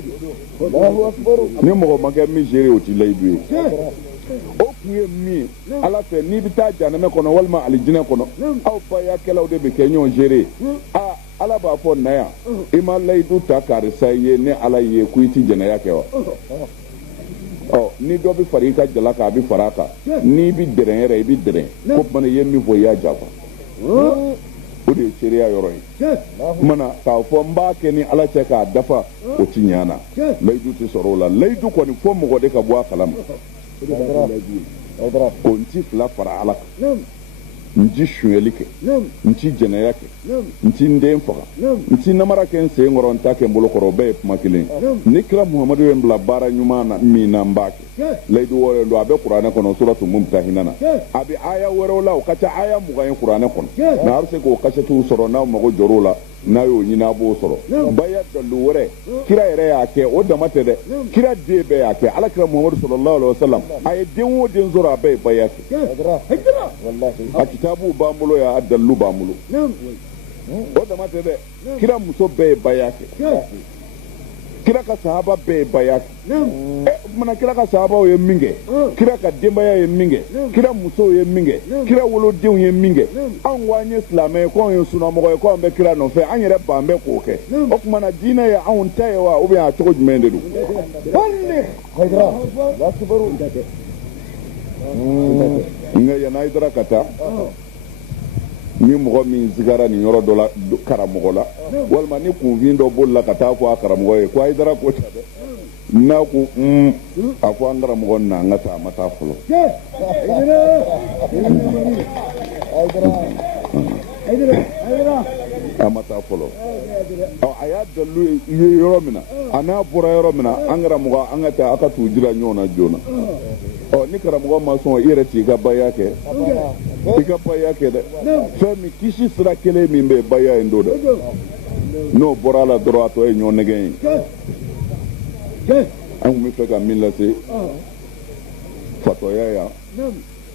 ni mɔgɔ ma kɛ min seere o ti layidu ye o kun ye min ye ala fɛ n'i bɛ taa janɛmɛ kɔnɔ walima alijinɛ kɔnɔ aw bayakɛlaw de bɛ kɛ ɲɔgɔn seere ala b'a fɔ na yan i ma layidu ta karisa ye ne ala ye ko i ti jɛnɛya kɛ wa ni dɔ bɛ fara i ka jala kan a bɛ fara a kan n'i bɛ dɛrɛn yɛrɛ i bɛ dɛrɛn ko tuma i ye min fɔ i y'a jafa o de ye seereya yɔrɔ ye kumana k'a fɔ n b'a kɛ ni ala cɛ k'a dafa o ti ɲɛ na layidu tɛ sɔrɔ o la layidu kɔni fɔ mɔgɔ de ka bɔ a kalama ko n ti fila fara ala kan n ti sonyɛli kɛ n ti jɛnɛya kɛ n ti n den faga n ti namara kɛ n sen kɔrɔ n ta kɛ n bolo kɔrɔ o bɛɛ ye kuma kelen ni kira muhamadu ye n bila baara ɲuman na min na n b'a kɛ layidu wɛrɛ don a bɛ kuranɛ kɔnɔ suratu mumtahina na a bɛ aya wɛrɛw la o ka ca aya 20 ye kuranɛ kɔnɔ mais a bɛ se k'o kasɛtiw sɔrɔ n'aw mago jɔr'o la n'a y'o ɲini a b'o sɔrɔ baya dalu wɛrɛ kira yɛrɛ y'a kɛ o dama tɛ dɛ kira den bɛɛ y'a kɛ alakira muhamadu sallallahu alaihi wasallam a ye den o den sɔrɔ a bɛɛ ye baya kɛ a kitabu b'an bolo ya a dalu b'an bolo o dama tɛ dɛ kira muso bɛɛ ye baya kɛ kira ka sahaba bɛɛ ye baya kɛ mana kira ka sahabaw ye min kɛ kira ka denbaya ye min kɛ kira musow ye min kɛ kira wolodenw ye min kɛ anw ko an ye silamɛ ye k'anw ye sunamɔgɔ ye k'anw bɛ kira nɔfɛ an yɛrɛ ban bɛ k'o kɛ o kumana diinɛ ye anw ta ye wa ou bien a cogo jumɛn de don nka yan'a ye dara ka taa ni mɔgɔ min sigara nin yɔrɔ dɔ la karamɔgɔ la walima ni kunfin dɔ bolila ka taa fɔ a karamɔgɔ ye ko a ye dara ko ta dɛ n'a ko a fɔ an karamɔgɔ na an ka taa a ma taa fɔlɔ a ma taa fɔlɔ a y'a dalu ye yɔrɔ min na a n'a bɔra yɔrɔ min na an karamɔgɔ an ka taa a ka t'u jira ɲɔgɔn na joona ni karamɔgɔ ma sɔn i yɛrɛ t'i ka baya kɛ i ka baya kɛ dɛ fɛn min kisi sira kelen min bɛ baya in don dɛ n'o bɔra a la dɔrɔn a tɔ ye ɲɔgɔn nɛgɛ ye an tun bɛ fɛ ka min lase fatɔya yan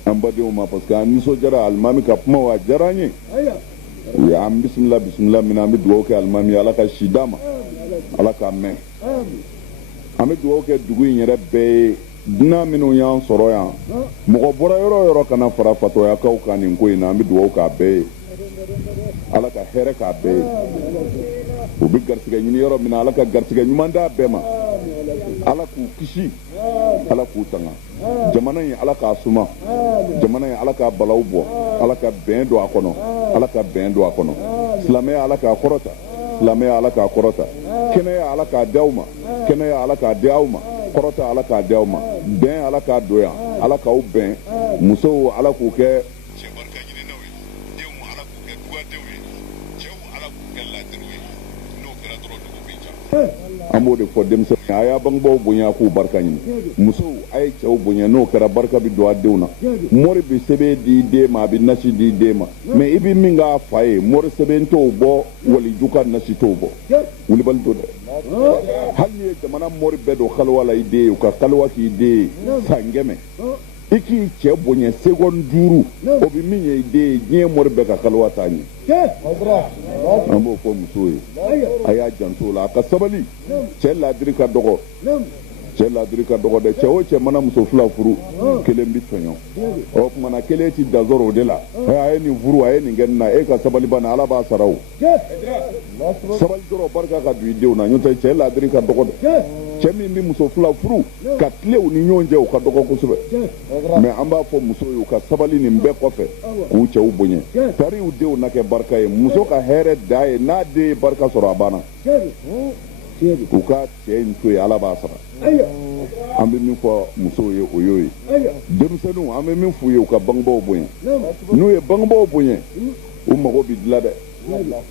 an badenw ma parce que an nisɔndiyara alimami ka kuma a diyara an ye u y'an bisimila bisimila min na an bɛ dugawu kɛ alimami ala ka si d'a ma ala k'a mɛn an bɛ dugawu kɛ dugu in yɛrɛ bɛɛ ye dunan minnu y'an sɔrɔ yan mɔgɔ bɔra yɔrɔ o yɔrɔ kana fara fatɔyakaw kan nin ko in na an bɛ dugawu k'a bɛɛ ye ala ka hɛrɛ k'a bɛɛ ye u bɛ garisɛgɛ ɲini yɔrɔ min na ala ka garisɛgɛ ɲuman d'a bɛɛ ma ala k'u kisi ala k'u tanga jamana in ala k'a suma jamana in ala k'a balaw bɔ ala ka bɛn don a kɔnɔ ala ka bɛn don a kɔnɔ silamɛya ala k'a kɔrɔta silamɛya ala k'a kɔrɔta kɛnɛya ala k'a di aw ma kɛnɛya ala k'a di aw ma kɔrɔta ala k'a di aw ma bɛn ala k'a don yan ala k'aw bɛn musow ala k'u kɛ cɛ barika ɲininaw ye denw ala k'u kɛ dugadenw ye cɛw ala k'u kɛ ladiriw ye n'o kɛra dɔrɔn dugu bɛ ja an b'o de fɔ denmisɛnnin a y'a bangebaaw bonya k'u barika ɲini musow a ye cɛw bonya n'o kɛra barika bɛ don a denw na mori bɛ sɛbɛn di den ma a bɛ nasi di den ma mais i bɛ min k'a fa ye mori sɛbɛn t'o bɔ waliju ka nasi t'o bɔ wulibali to dɛ hali n'i ye jamana mori bɛɛ don kaliwa la i den ye u ka kaliwa k'i den ye san 100 i k'i cɛ bonya seconde 5 o bɛ min ye i den ye diɲɛ mori bɛɛ ka kaliwa t'a ɲɛ an b'o fɔ musow ye a y'a janto o la a ka sabali cɛ ladiri ka dɔgɔ cɛ ladiri ka dɔgɔ dɛ cɛ o cɛ mana muso 2 furu kelen bɛ tɔɲɔ o kumana kelen ti dazɔrɔ o de la a ye nin furu a ye nin kɛ nin na e ka sabali bana ala b'a sara o sabali dɔrɔn barika ka don i denw na n'o tɛ cɛ ladiri ka dɔgɔ dɛ cɛ min bɛ muso fila furu ka tile u ni ɲɔgɔn cɛ u ka dɔgɔ kosɛbɛ mais an b'a fɔ musow ye u ka sabali nin bɛɛ kɔfɛ k'u cɛw bonya tari u denw na kɛ barika ye muso ka hɛrɛ da ye n'a den ye barika sɔrɔ a banna u ka cɛ in to yen ala b'a sara an bɛ min fɔ musow ye o y'o ye denmisɛnninw an bɛ min f'u ye u ka bangebaaw bonya n'u ye bangebaaw bonya u mago bɛ dilan dɛ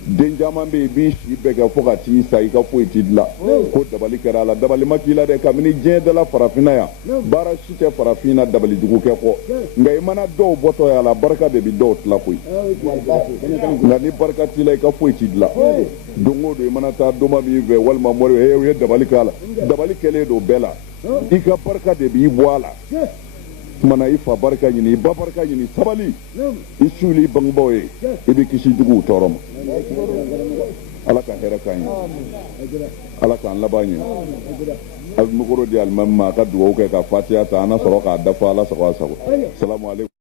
den caman bɛ yen i b'i si bɛɛ kɛ fo ka t'i sa i ka foyi t'i dilan ko dabali kɛra a la dabali ma k'i la dɛ kabini diɲɛ dala farafinna yan baara si tɛ farafinna dabali jugu kɛ kɔ nka i mana dɔw bɔtɔ ye a la barika de bɛ dɔw tila koyi nka ni barika t'i la i ka foyi t'i dilan don o don i mana taa doma min fɛ walima mɔri u ye dabali k'a la dabali kɛlen don bɛɛ la i ka barika de b'i bɔ a la tumana i fa barika ɲini i ba barika ɲini sabali i suuli i bangebaaw ye i bɛ kisi juguw tɔɔrɔ ma ala ka hɛrɛ k'an ye ala k'an laban ɲini a bɛ mikoro di alimami ma a ka dugawu kɛ ka fatiha ta an na sɔrɔ k'a dafa ala sago a sago salamu aleykum